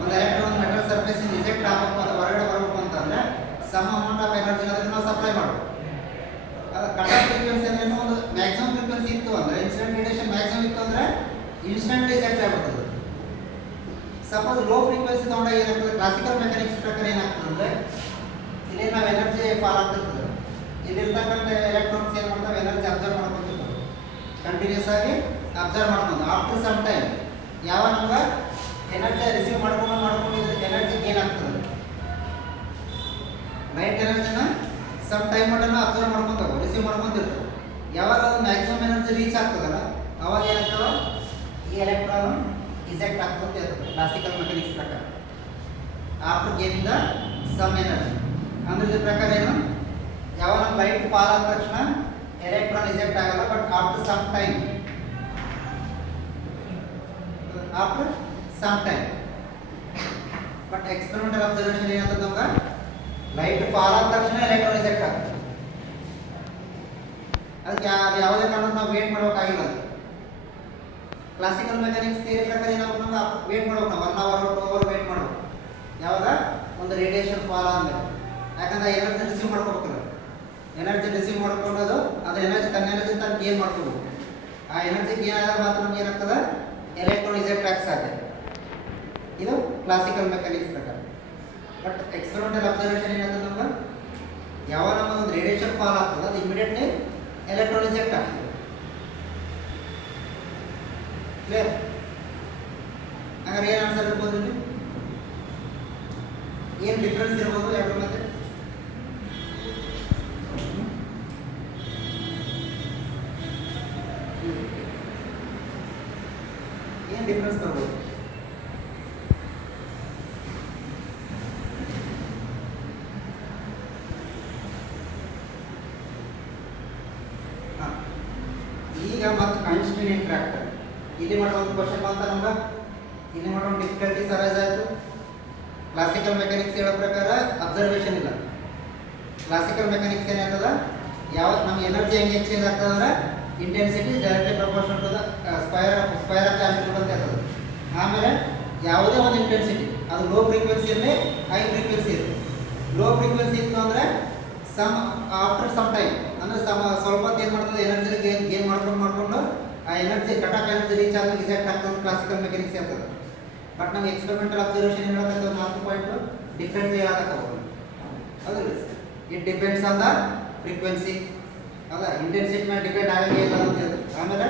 ಒಂದು ಎಲೆಕ್ಟ್ರಾನ್ ಮೆಟಲ್ ಸರ್ಫೇಸ್ ರಿಜೆಕ್ಟ್ ಆಗಬೇಕು ಅದು ಹೊರಗಡೆ ಬರಬೇಕು ಅಂತಂದ್ರೆ ಸಮ್ ಅಮೌಂಟ್ ಆಫ್ ಎನರ್ಜಿ ಅದಕ್ಕೆ ನಾವು ಸಪ್ಲೈ ಮಾಡಬೇಕು. ಅದು ಕಟ್ ಆಫ್ ಫ್ರೀಕ್ವೆನ್ಸಿ ಅಂದ್ರೆ ಒಂದು ಮ್ಯಾಕ್ಸಿಮಮ್ ಫ್ರೀಕ್ವೆನ್ಸಿ ಇತ್ತು ಅಂದ್ರೆ ಇನ್ಸಿಡೆಂಟ್ ರೇಡಿಯೇಷನ್ ಮ್ಯಾಕ್ಸಿಮಮ್ ಇತ್ತು ಅಂದ್ರೆ ಇನ್ಸ್ಟಂಟ್ ರಿಜೆಕ್ಟ್ ಆಗ್ಬಿಡ್ತದೆ. ಸಪೋಸ್ ಲೋ ಫ್ರೀಕ್ವೆನ್ಸಿ ತಗೊಂಡಾಗ ಏನಾಗ್ತದೆ ಕ್ಲಾಸಿಕಲ್ ಮೆಕ್ಯಾನಿಕ್ಸ್ ಪ್ರಕಾರ ಏನಾಗ್ತದೆ ಅಂದ್ರೆ ಇಲ್ಲಿ ನಾವು ಎನರ್ಜಿ ಫಾಲ್ ಆಗ್ತಿರ್ತದೆ. ಇಲ್ಲಿರ್ತಕ್ಕಂಥ ಎಲೆಕ್ಟ್ರಾನ್ಸ್ ಏನು ಮಾಡ್ತಾವೆ ಎನರ್ಜಿ ಅಬ್ಸರ್ವ್ ಮಾಡ್ಕೊತಿರ್ತವೆ ಕಂಟಿನ್ಯೂಸ್ ಆಗಿ ಅಬ್ಸರ್ವ್ ಮಾಡ್ಕೊಂಡು ಆಫ್ಟರ್ ಸಮ್ ಟೈಮ್ ಯಾವ ನಮ್ಗೆ ಎನರ್ಜಿ ರಿಸೀವ್ ಮಾಡ್ಕೊಂಡು ಎನರ್ಜಿ ಗೇನ್ ಆಗ್ತದೆ. ಲೈಟ್ ಎನರ್ಜಿನ ಸಮ್ ಟೈಮ್ ಮಟನ್ನು ಅಬ್ಸರ್ವ್ ಮಾಡ್ಕೊತಾವೆ ರಿಸೀವ್ ಮಾಡ್ಕೊತಿರ್ತವೆ. ಯಾವಾಗ ಅದು ಮ್ಯಾಕ್ಸಿಮಮ್ ಎನರ್ಜಿ ರೀಚ್ ಆಗ್ತದಲ್ಲ ಅವಾಗ ಏನಾಗ್ತವೆ ಈ ಎಲೆಕ್ಟ್ರಾನ್ ರಿಜೆಕ್ಟ್ ಆಗ್ತದೆ ಅಂತ ಹೇಳ್ತದೆ ಕ್ಲಾಸಿಕಲ್ ಮೆಕ್ಯಾನಿಕ್ಸ್ ಪ್ರಕಾರ after gaining the some energy. ಅಂದ್ರೆ ಇದ್ರ ಪ್ರಕಾರ ಏನು ಯಾವ ನಮ್ಮ ಲೈಟ್ ಫಾಲ್ ಆದ ತಕ್ಷಣ ಎಲೆಕ್ಟ್ರಾನ್ ರಿಜೆಕ್ಟ್ ಆಗಲ್ಲ but after some time but experimental observation ಏನಾಗ್ತದೆ ನಮ್ಗೆ ಲೈಟ್ ಫಾಲ್ ಆದ ತಕ್ಷಣ ಎಲೆಕ್ಟ್ರಾನ್ ರಿಜೆಕ್ಟ್ ಆಗ್ತದೆ. ಅದಕ್ಕೆ ಯಾವುದೇ ಕಾರಣಕ್ಕೂ ನಾವು ವೇಟ್ ಮಾಡೋಕ್ಕಾಗಿಲ್ಲ. ಕ್ಲಾಸಿಕಲ್ ಮೆಕ್ಯಾನಿಕ್ಸ್ ಥಿಯರಿ ಪ್ರಕಾರ ಏನಾಗುತ್ತೆ ನಮ್ಗೆ ವೇಟ್ ಮಾಡ್ಬೇಕು ನಾವು 1 ಅವರ್ 2 ಅವರ್ ವೇಟ್ ಮಾಡ್ಬೇಕು ಯಾವಾಗ ಒಂದು ರೇಡಿಯೇಷನ್ ಫಾಲ್ ಆದಮೇಲೆ. ಯಾಕಂದ್ರೆ ಎನರ್ಜಿ ರಿಸೀವ್ ಮಾಡ್ಕೋಬೇಕಲ್ಲ ಎನರ್ಜಿ ರಿಸೀವ್ ಮಾಡ್ಕೊಂಡದು ಅದು ಎನರ್ಜಿ ತನ್ನ ಗೇನ್ ಮಾಡ್ಕೋಬೇಕು. ಆ ಎನರ್ಜಿ ಗೇನ್ ಆದಾಗ ಮಾತ್ರ ನಮ್ಗೆ ಏನಾಗ್ತದೆ ಎಲೆಕ್ಟ್ರಾನ್ ರಿಜೆಕ್ಟ್ ಆಗಿ ಸಾಧ್ಯ. ಇದು ಕ್ಲಾಸಿಕಲ್ ಮೆಕ್ಯಾನಿಕ್ಸ್ ಪ್ರಕಾರ. ಬಟ್ ಎಕ್ಸ್ಪೆರಿಮೆಂಟಲ್ ಅಬ್ಸರ್ವೇಷನ್ ಏನಾಗ್ತದೆ ನಮ್ಗೆ ಯಾವಾಗ ನಮ್ಮ ಒಂದು ರೇಡಿಯೇಷನ್ ಫಾಲ್ ಆಗ್ತದೆ ಅದು ಇಮಿಡಿಯೇಟ್ಲಿ ಎಲೆಕ್ಟ್ರಾನ್ ರಿಜೆಕ್ಟ್ ಆಗ್ತದೆ. ಕ್ಲಿಯರ್? ಹಾಗಾದ್ರೆ ಏನು ಆನ್ಸರ್ ಇರ್ಬೋದು ಇಲ್ಲಿ? ಏನು ಡಿಫ್ರೆನ್ಸ್ ಇರ್ಬೋದು ಎರಡು ಮಧ್ಯೆ? ಏನು ಡಿಫ್ರೆನ್ಸ್ ಬರ್ಬೋದು? ಈಗ ಮತ್ತೆ ಕಾನ್ಸ್ಟೆಂಟ್ ಇಂಟ್ರಾಕ್ಟರ್ ಇಲ್ಲಿ ಮಾಡೋ ಒಂದು ಕ್ವಶನ್ ಬಂತ ನಮ್ಗೆ ಇಲ್ಲಿ ಮಾಡೋ ಡಿಫಿಕಲ್ಟೀಸ್ ಅರೈಸ್ ಆಯಿತು. ಕ್ಲಾಸಿಕಲ್ ಮೆಕ್ಯಾನಿಕ್ಸ್ ಹೇಳೋ ಪ್ರಕಾರ ಅಬ್ಸರ್ವೇಷನ್ ಇಲ್ಲ. ಕ್ಲಾಸಿಕಲ್ ಮೆಕ್ಯಾನಿಕ್ಸ್ ಏನಾಗ್ತದ ಯಾವ ನಮ್ಮ ಎನರ್ಜಿ ಹೆಂಗೆ ಎಕ್ಸ್ಚೇಂಜ್ ಆಗ್ತದೆ ಅಂದ್ರೆ intensity directly proportional to the square of amplitude ಅಂತ ಹೇಳ್ತದೆ. ಆಮೇಲೆ ಯಾವುದೇ ಒಂದು ಇಂಟೆನ್ಸಿಟಿ ಅದು ಲೋ ಫ್ರೀಕ್ವೆನ್ಸಿ ಇರಲಿ ಹೈ ಫ್ರೀಕ್ವೆನ್ಸಿ ಇರಲಿ ಲೋ ಫ್ರೀಕ್ವೆನ್ಸಿ ಇತ್ತು ಅಂದರೆ ಸಮ್ ಆಫ್ಟರ್ ಸಮ್ ಟೈಮ್ ಅಂದರೆ ಸ್ವಲ್ಪ ಹೊತ್ತು ಏನು ಮಾಡ್ತದೆ ಎನರ್ಜಿ ಗೇನ್ ಮಾಡ್ಕೊಂಡು ಆ energy cut off energy reach ಆದಾಗ ರಿಜೆಕ್ಟ್ ಆಗ್ತದೆ ಕ್ಲಾಸಿಕಲ್ ಮೆಕ್ಯಾನಿಕ್ಸ್ ಇರ್ತದೆ. ಬಟ್ ನಮ್ಗೆ ಎಕ್ಸ್ಪೆರಿಮೆಂಟಲ್ ಅಬ್ಸರ್ವೇಷನ್ ಏನು ಹೇಳೋದು 4 ಪಾಯಿಂಟ್ ಡಿಫ್ರೆಂಟ್ಲಿ ಹೇಳೋಕ್ಕಾಗಲ್ಲ. ಅದು it depends on the frequency ಅಲ್ಲ ಇಂಟೆನ್ಸಿಟಿ ಮೇಲೆ ಡಿಪೆಂಡ್ ಆಗಂಗೆ ಇಲ್ಲ ಅಂತ ಹೇಳಿದ್ರು. ಆಮೇಲೆ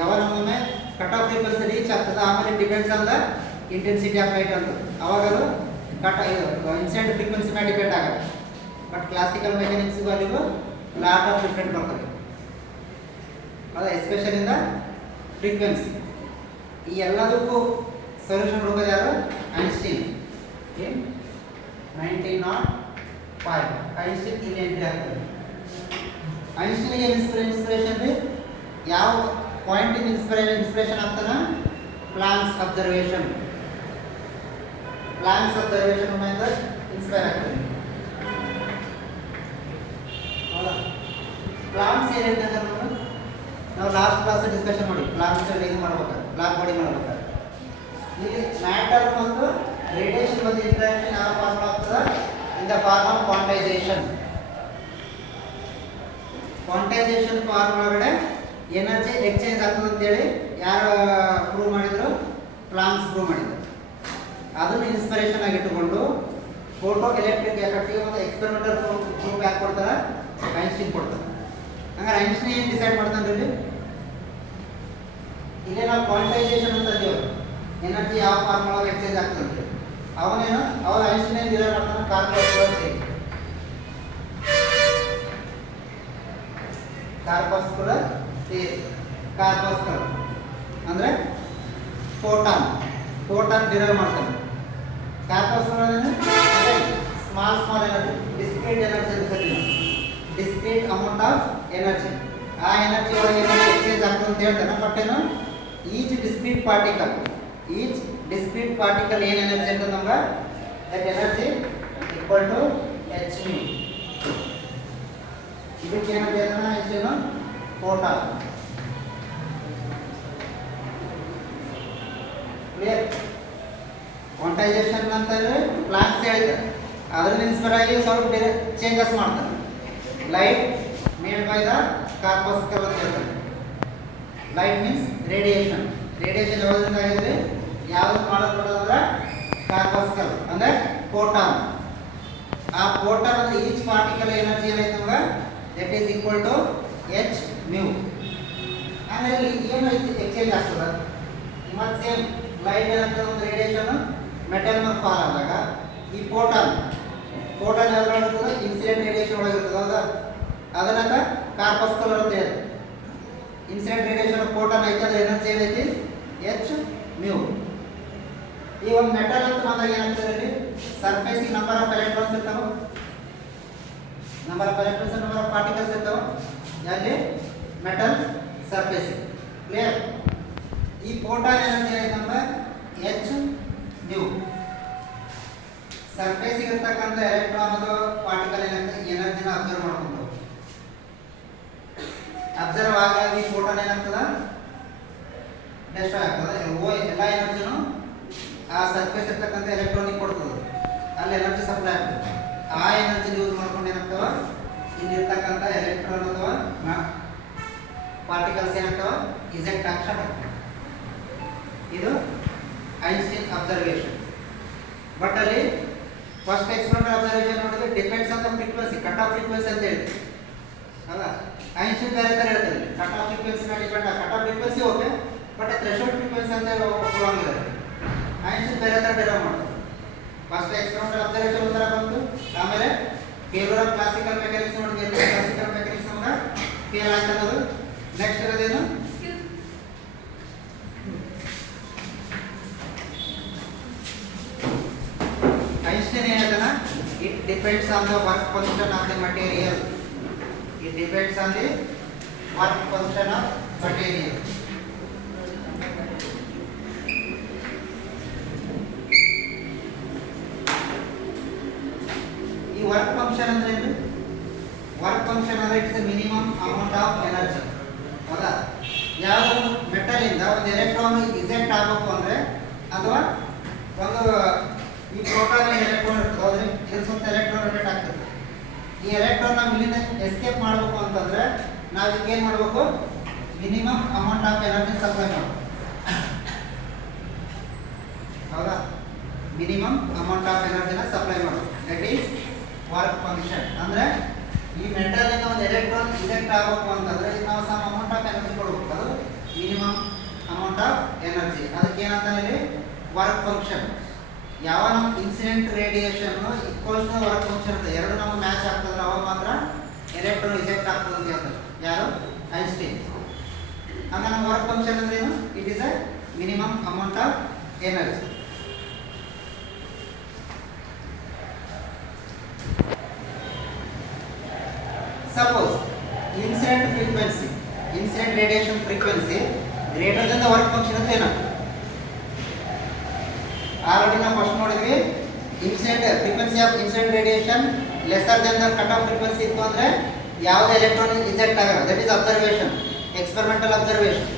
ಯಾವಾಗ ನಮ್ಮೊಮ್ಮೆ ಕಟ್ ಆಫ್ ಫ್ರೀಕ್ವೆನ್ಸಿ ರೀಚ್ ಆಗ್ತದೆ ಆಮೇಲೆ depends on the intensity of light ಅಂತ ಅವಾಗ ಅದು ಇನ್ಸಿಡೆಂಟ್ ಫ್ರೀಕ್ವೆನ್ಸಿ ಮೇಲೆ ಡಿಪೆಂಡ್ ಆಗುತ್ತೆ. ಬಟ್ ಕ್ಲಾಸಿಕಲ್ ಮೆಕ್ಯಾನಿಕ್ಸ್ ಅಲ್ಲಿಗೂ ಲಾಟ್ ಆಫ್ ಡಿಫ್ರೆಂಟ್ ಬರ್ತದೆ ಅದ ಎಸ್ಪೆಷಲ್ ಇನ್ ದ ಫ್ರೀಕ್ವೆನ್ಸಿ. ಈ ಎಲ್ಲದಕ್ಕೂ ಸೊಲ್ಯೂಷನ್ ಹುಡುಕೋದು ಯಾರು? ಐನ್ಸ್ಟೀನ್. 1905 ಐನ್ಸ್ಟೀನ್ ಇಲ್ಲಿ ಎಂಟ್ರಿ ಆಗ್ತದೆ. ಐನ್ಸ್ಟೀನ್ಗೆ ಇನ್ಸ್ಪಿರೇಷನ್ ರೀ ಯಾವ ಪಾಯಿಂಟ್ ಇನ್ಸ್ಪಿರೇಷನ್ ಆಗ್ತಾನೆ? ಪ್ಲಾಂಕ್ಸ್ ಅಬ್ಸರ್ವೇಷನ್ ಮೇಲೆ ಇನ್ಸ್ಪೈರ್ ಆಗ್ತದೆ. ಹೌದಾ? ಪ್ಲಾಂಕ್ಸ್ ಏನಿದೆ ನಾವು ಲಾಸ್ಟ್ ಕ್ಲಾಸ್ ಡಿಸ್ಕಷನ್ ಮಾಡಿ ಪ್ಲಾಂಕ್ಸ್ ಇದು ಮಾಡ್ಬೇಕಾದ್ರೆ ಬ್ಲಾಕ್ ಬಾಡಿ ಮಾಡ್ಬೇಕಾದ್ರೆ ಇಲ್ಲಿ ಮ್ಯಾಟರ್ ಮತ್ತು ರೇಡಿಯೇಷನ್ ಮತ್ತು ಇಂಟ್ರಾಕ್ಷನ್ ಯಾವ ಫಾರ್ಮ್ ಆಗ್ತದೆ? In the form of quantization. Quantization form ಒಳಗಡೆ ಎನರ್ಜಿ ಎಕ್ಸ್ಚೇಂಜ್ ಆಗ್ತದೆ ಅಂತೇಳಿ ಯಾರು ಪ್ರೂವ್ ಮಾಡಿದ್ರು? ಪ್ಲಾಂಕ್ಸ್ ಪ್ರೂವ್ ಮಾಡಿದ್ರು. ಅದನ್ನು ಇನ್ಸ್ಪಿರೇಷನ್ ಆಗಿ ಇಟ್ಟುಕೊಂಡು ಫೋಟೋ ಎಲೆಕ್ಟ್ರಿಕ್ ಎಫೆಕ್ಟಿವ್ ಮತ್ತು ಎಕ್ಸ್ಪೆರಿಮೆಂಟಲ್ ಪ್ರೂಫ್ ಯಾಕೆ ಕೊಡ್ತಾರೆ? ಐನ್ಸ್ಟೀನ್ ಕೊಡ್ತಾನೆ. ಹಂಗಾರೆ ಐನ್ಸ್ಟೀನ್ ಏನು ಡಿಸೈಡ್ ಮಾಡ್ತಾನೆ ಇಲ್ಲಿ? ಇಲ್ಲೇ ನಾವು ಕ್ವಾಂಟೈಸೇಷನ್ ಅಂತ ಅಂತೀವಿ, ಎನರ್ಜಿ ಯಾವ ಫಾರ್ಮ್ ಒಳಗೆ ಎಕ್ಸ್ಚೇಂಜ್ ಆಗ್ತದೆ. ಅವನೇನು ಅವಾಗ ಐನ್ಸ್ಟೀನ್ ಏನು ಡಿಸೈಡ್ ಮಾಡ್ತಾನೆ? ಕಾರ್ಪಸ್ಕುಲರ್ ಥಿಯರಿ. ಕಾರ್ಪಸ್ಕುಲರ್ ಥಿಯರಿ. ಕಾರ್ಪಸ್ಕುಲರ್ ಅಂದರೆ ಫೋಟಾನ್ ಡಿರೈವ್ ಮಾಡ್ತಾನೆ. ಕಾರ್ಪಸ್ಕುಲರ್ ಅಂದರೆ ಸ್ಮಾಲ್ ಎನರ್ಜಿ, ಡಿಸ್ಕ್ರೀಟ್ ಎನರ್ಜಿ ಅಂತ ಕರೀತೀವಿ. Discrete amount of energy. ಆ ಎನರ್ಜಿ ಒಳಗೆ ಎಕ್ಸ್ಚೇಂಜ್ ಆಗ್ತದೆ ಅಂತ ಹೇಳ್ತಾನೆ. ಬಟ್ ಏನು, ಈಚ್ ಡಿಸ್ಕ್ರೀಟ್ ಪಾರ್ಟಿಕಲ್ ಏನು ಎನರ್ಜಿ ಅಂತ ನಮ್ಗೆ, that energy equal to H ಮಿ. ಇದಕ್ಕೆ ಏನಂತ ಹೇಳ್ತಾನೆ ಐನ್ಸ್ಟೀನ್? ಫೋಟಾನ್. ಕ್ಲಿಯರ್? ಕ್ವಾಂಟೈಸೇಷನ್ ಅಂತಂದ್ರೆ ಪ್ಲಾಂಕ್ಸ್ ಹೇಳ್ತಾರೆ, ಅದರಿಂದ ಇನ್ಸ್ಪೈರ್ ಆಗಿ ಸ್ವಲ್ಪ ಚೇಂಜಸ್ ಮಾಡ್ತಾರೆ. Light made by the corpuscle ಅಂತ ಹೇಳ್ತಾರೆ. Light means radiation. ರೇಡಿಯೇಷನ್ ಯಾವುದರಿಂದ ಆಗಿದ್ರೆ ಯಾವ್ದು ಮಾಡಲ್ಪಡೋದಂದ್ರೆ ಕಾರ್ಪಸ್ಕಲ್ ಅಂದರೆ ಫೋಟಾನ್. ಆ ಫೋಟಾನ್ ಅಂದ್ರೆ ಈಚ್ ಪಾರ್ಟಿಕಲ್ ಎನರ್ಜಿ ಏನೈತೆ ನಮ್ಗೆ, that is equal to H mu. ಅಂದರೆ ಇಲ್ಲಿ ಏನು ಎಕ್ಸ್ಚೇಂಜ್ ಆಗ್ತದೆ? ಮತ್ತು ಸೇಮ್ ಲೈಟ್ ಏನಂತ ಒಂದು ರೇಡಿಯೇಷನ್ ಮೆಟಲ್ ಮೇಲೆ ಫಾಲ್ ಆದಾಗ ಈ ಫೋಟಾನ್ ಯಾವ್ದ್ರೊಳಗಿರ್ತದೆ? ಇನ್ಸಿಡೆಂಟ್ ರೇಡಿಯೇಷನ್ ಒಳಗಿರ್ತದೆ. ಹೌದಾ? ಅದನ್ನ ಕಾರ್ಪಸ್ಕುಲರ್ ಅಂತ ಹೇಳಿ. ಇನ್ಸಿಡೆಂಟ್ ರೇಡಿಯೇಷನ್ ಫೋಟಾನ್ ಐತೆ, ಅದ್ರ ಎನರ್ಜಿ ಏನೈತಿ? H mu. ಈ ಒಂದು ಮೆಟಲ್ ಅಂತ ಬಂದಾಗ ಏನಾಗ್ತದೆ ಇಲ್ಲಿ? ಸರ್ಫೇಸಿಗೆ ನಂಬರ್ ಆಫ್ ಎಲೆಕ್ಟ್ರಾನ್ಸ್ ಇರ್ತಾವೆ, ನಂಬರ್ ಆಫ್ ಪಾರ್ಟಿಕಲ್ಸ್ ಇರ್ತಾವೆ. ಯಾಕೆ? ಮೆಟಲ್ ಸರ್ಫೇಸಿಗೆ. ಕ್ಲಿಯರ್? ಈ ಫೋಟಾನ್ ಎನರ್ಜಿ ಏನೈತೆ ನಮ್ಮ ಎಚ್ ಮ್ಯೂ. ಸರ್ಫೇಸಿಗೆ ಇರ್ತಕ್ಕಂಥ ಎಲೆಕ್ಟ್ರಾನ್ ಅದು ಪಾರ್ಟಿಕಲ್ ಏನಂತ ಎನರ್ಜಿನ ಅಬ್ಸರ್ವ್ ಮಾಡ್ಕೊಂತಾವೆ. ಅಬ್ಸರ್ವ್ ಆಗಿ ಫೋಟಾನ್ ಏನಾಗ್ತದ? ಡೆಸ್ಟ್ರಾಯ್ ಆಗ್ತದೆ. ಎಲ್ಲ ಎನರ್ಜಿನೂ ಆ ಸರ್ಫೇಸ್ ಇರ್ತಕ್ಕಂಥ ಎಲೆಕ್ಟ್ರಾನಿಗೆ ಕೊಡ್ತದೆ, ಅಲ್ಲಿ ಎನರ್ಜಿ ಸಪ್ಲೈ ಆಗ್ತದೆ. ಆ ಎನರ್ಜಿ ಯೂಸ್ ಮಾಡ್ಕೊಂಡು ಏನಾಗ್ತವ? ಇಲ್ಲಿರ್ತಕ್ಕಂಥ ಎಲೆಕ್ಟ್ರಾನ್ ಅಥವಾ ಪಾರ್ಟಿಕಲ್ಸ್ ಏನಾಗ್ತವ? ಇಜೆಕ್ಟ್ ಆಕ್ಷನ್ ಆಗ್ತದೆ. ಇದು ಐನ್ಸ್ಟೀನ್ ಅಬ್ಸರ್ವೇಷನ್. ಬಟ್ ಅಲ್ಲಿ ಫಸ್ಟ್ ಎಕ್ಸ್ಪೆರಿಮೆಂಟಲ್ ಅಬ್ಸರ್ವೇಷನ್ ನೋಡಿದ್ರೆ depends on the frequency, cut off frequency ಅಂತ ಹೇಳ್ತೀವಿ. ಅಲ್ಲ, ಐನ್ಸ್ಟೀನ್ ಬೇರೆ ಥರ ಹೇಳ್ತಾರೆ, ಕಟ್ ಆಫ್ ಫ್ರೀಕ್ವೆನ್ಸಿ ಮೇಲೆ depend. Cut off frequency okay, but threshold frequency ಅಂತ ಕೊಡೋಂಗಿದ್ದಾರೆ. ಐನ್ಸ್ಟೀನ್ ಬೇರೆ ಥರ ಡಿರೈವ್ ಮಾಡ್ತಾರೆ. ಫಸ್ಟ್ ಎಕ್ಸ್ಪೆರಿಮೆಂಟಲ್ ಅಬ್ಸರ್ವೇಷನ್ ಒಂಥರ ಬಂತು, ಆಮೇಲೆ ಫೇಲ್ಯೂರ್ ಆಫ್ ಕ್ಲಾಸಿಕಲ್ ಮೆಕ್ಯಾನಿಕ್ಸ್ ನೋಡಿದ್ವಿ. ಕ್ಲಾಸಿಕಲ್ ಮೆಕ್ಯಾನಿಕ್ಸ್ ನಮ್ಗೆ ಫೇಲ್ ಆಗ್ತದೆ. ನೆಕ್ಸ್ಟ್ ಇರೋದೇನು? ಐನ್ಸ್ಟೀನ್ ಏನಂತಾನ? It depends on the work function of the material. It depends on the work function of material. ಈ ವರ್ಕ್ ಫಂಕ್ಷನ್ ಅಂದ್ರೆ ಏನು? ವರ್ಕ್ ಫಂಕ್ಷನ್ ಅಂದ್ರೆ it is minimum amount of energy. ಹೌದಾ? ಯಾವುದೊಂದು ಮೆಟಲ್ ಇಂದ ಒಂದು ಎಲೆಕ್ಟ್ರಾನ್ ಇಜೆಕ್ಟ್ ಆಗಬೇಕು ಅಂದ್ರೆ, ಅಥವಾ ಒಂದು ಈ ಪ್ರೋಟಾನ್ ಎಲೆಕ್ಟ್ರಾನ್ ಇರ್ತದೆ, ಅದ್ರ ಇದ್ರ ಸುತ್ತ ಎಲೆಕ್ಟ್ರಾನ್ ರೊಟೇಟ್ ಆಗ್ತದೆ. ಈ ಎಲೆಕ್ಟ್ರಾನ್ ನಾವು ಇಲ್ಲಿಂದ ಎಸ್ಕೇಪ್ ಮಾಡಬೇಕು ಅಂತಂದ್ರೆ ನಾವು ಇದಕ್ಕೆ ಏನು ಮಾಡಬೇಕು? Minimum amount of energy supply ಮಾಡಬೇಕು. ಹೌದಾ? ಮಿನಿಮಮ್ ಅಮೌಂಟ್ ಆಫ್ ಎನರ್ಜಿನ ಸಪ್ಲೈ ಮಾಡಬೇಕು. That is work function. ಅಂದರೆ ಈ ಮೆಟಲ್ ಇಂದ ಒಂದು ಎಲೆಕ್ಟ್ರಾನ್ ಇಜೆಕ್ಟ್ ಆಗಬೇಕು ಅಂತಂದ್ರೆ ನಾವು ಸಮ್ ಅಮೌಂಟ್ ಆಫ್ ಎನರ್ಜಿ ಕೊಡಬೇಕು. ಅದು ಮಿನಿಮಮ್ ಅಮೌಂಟ್ ಆಫ್ ಎನರ್ಜಿ. ಅದಕ್ಕೆ ಏನಂತ ಹೇಳಿ? Work function. ಯಾವ ನಮ್ಮ incident radiation equals to work function ಅಂತ ಎರಡು ನಮಗೆ ಮ್ಯಾಚ್ ಆಗ್ತದ್ರೆ ಅವಾಗ ಮಾತ್ರ ಎಲೆಕ್ಟ್ರಾನ್ ಇಜೆಕ್ಟ್ ಆಗ್ತದೆ ಅಂತ ಹೇಳ್ತಾರೆ. ಯಾರು? ಐನ್ಸ್ಟೀನ್. ಹಂಗೆ ನಮ್ಮ ವರ್ಕ್ ಫಂಕ್ಷನ್ ಅಂದ್ರೆ ಏನು? It is a minimum amount of energy. Suppose incident radiation frequency greater than the work function ಅಂತ ಏನಾಗ್ತದೆ? ಆಲ್ರೆಡಿ ನಾವು ಫಸ್ಟ್ ನೋಡಿದ್ವಿ, incident frequency of incident radiation lesser then the cut off frequency ಇತ್ತು ಅಂದರೆ ಯಾವುದೇ electron eject ಆಗಲ್ಲ. That is observation, experimental observation.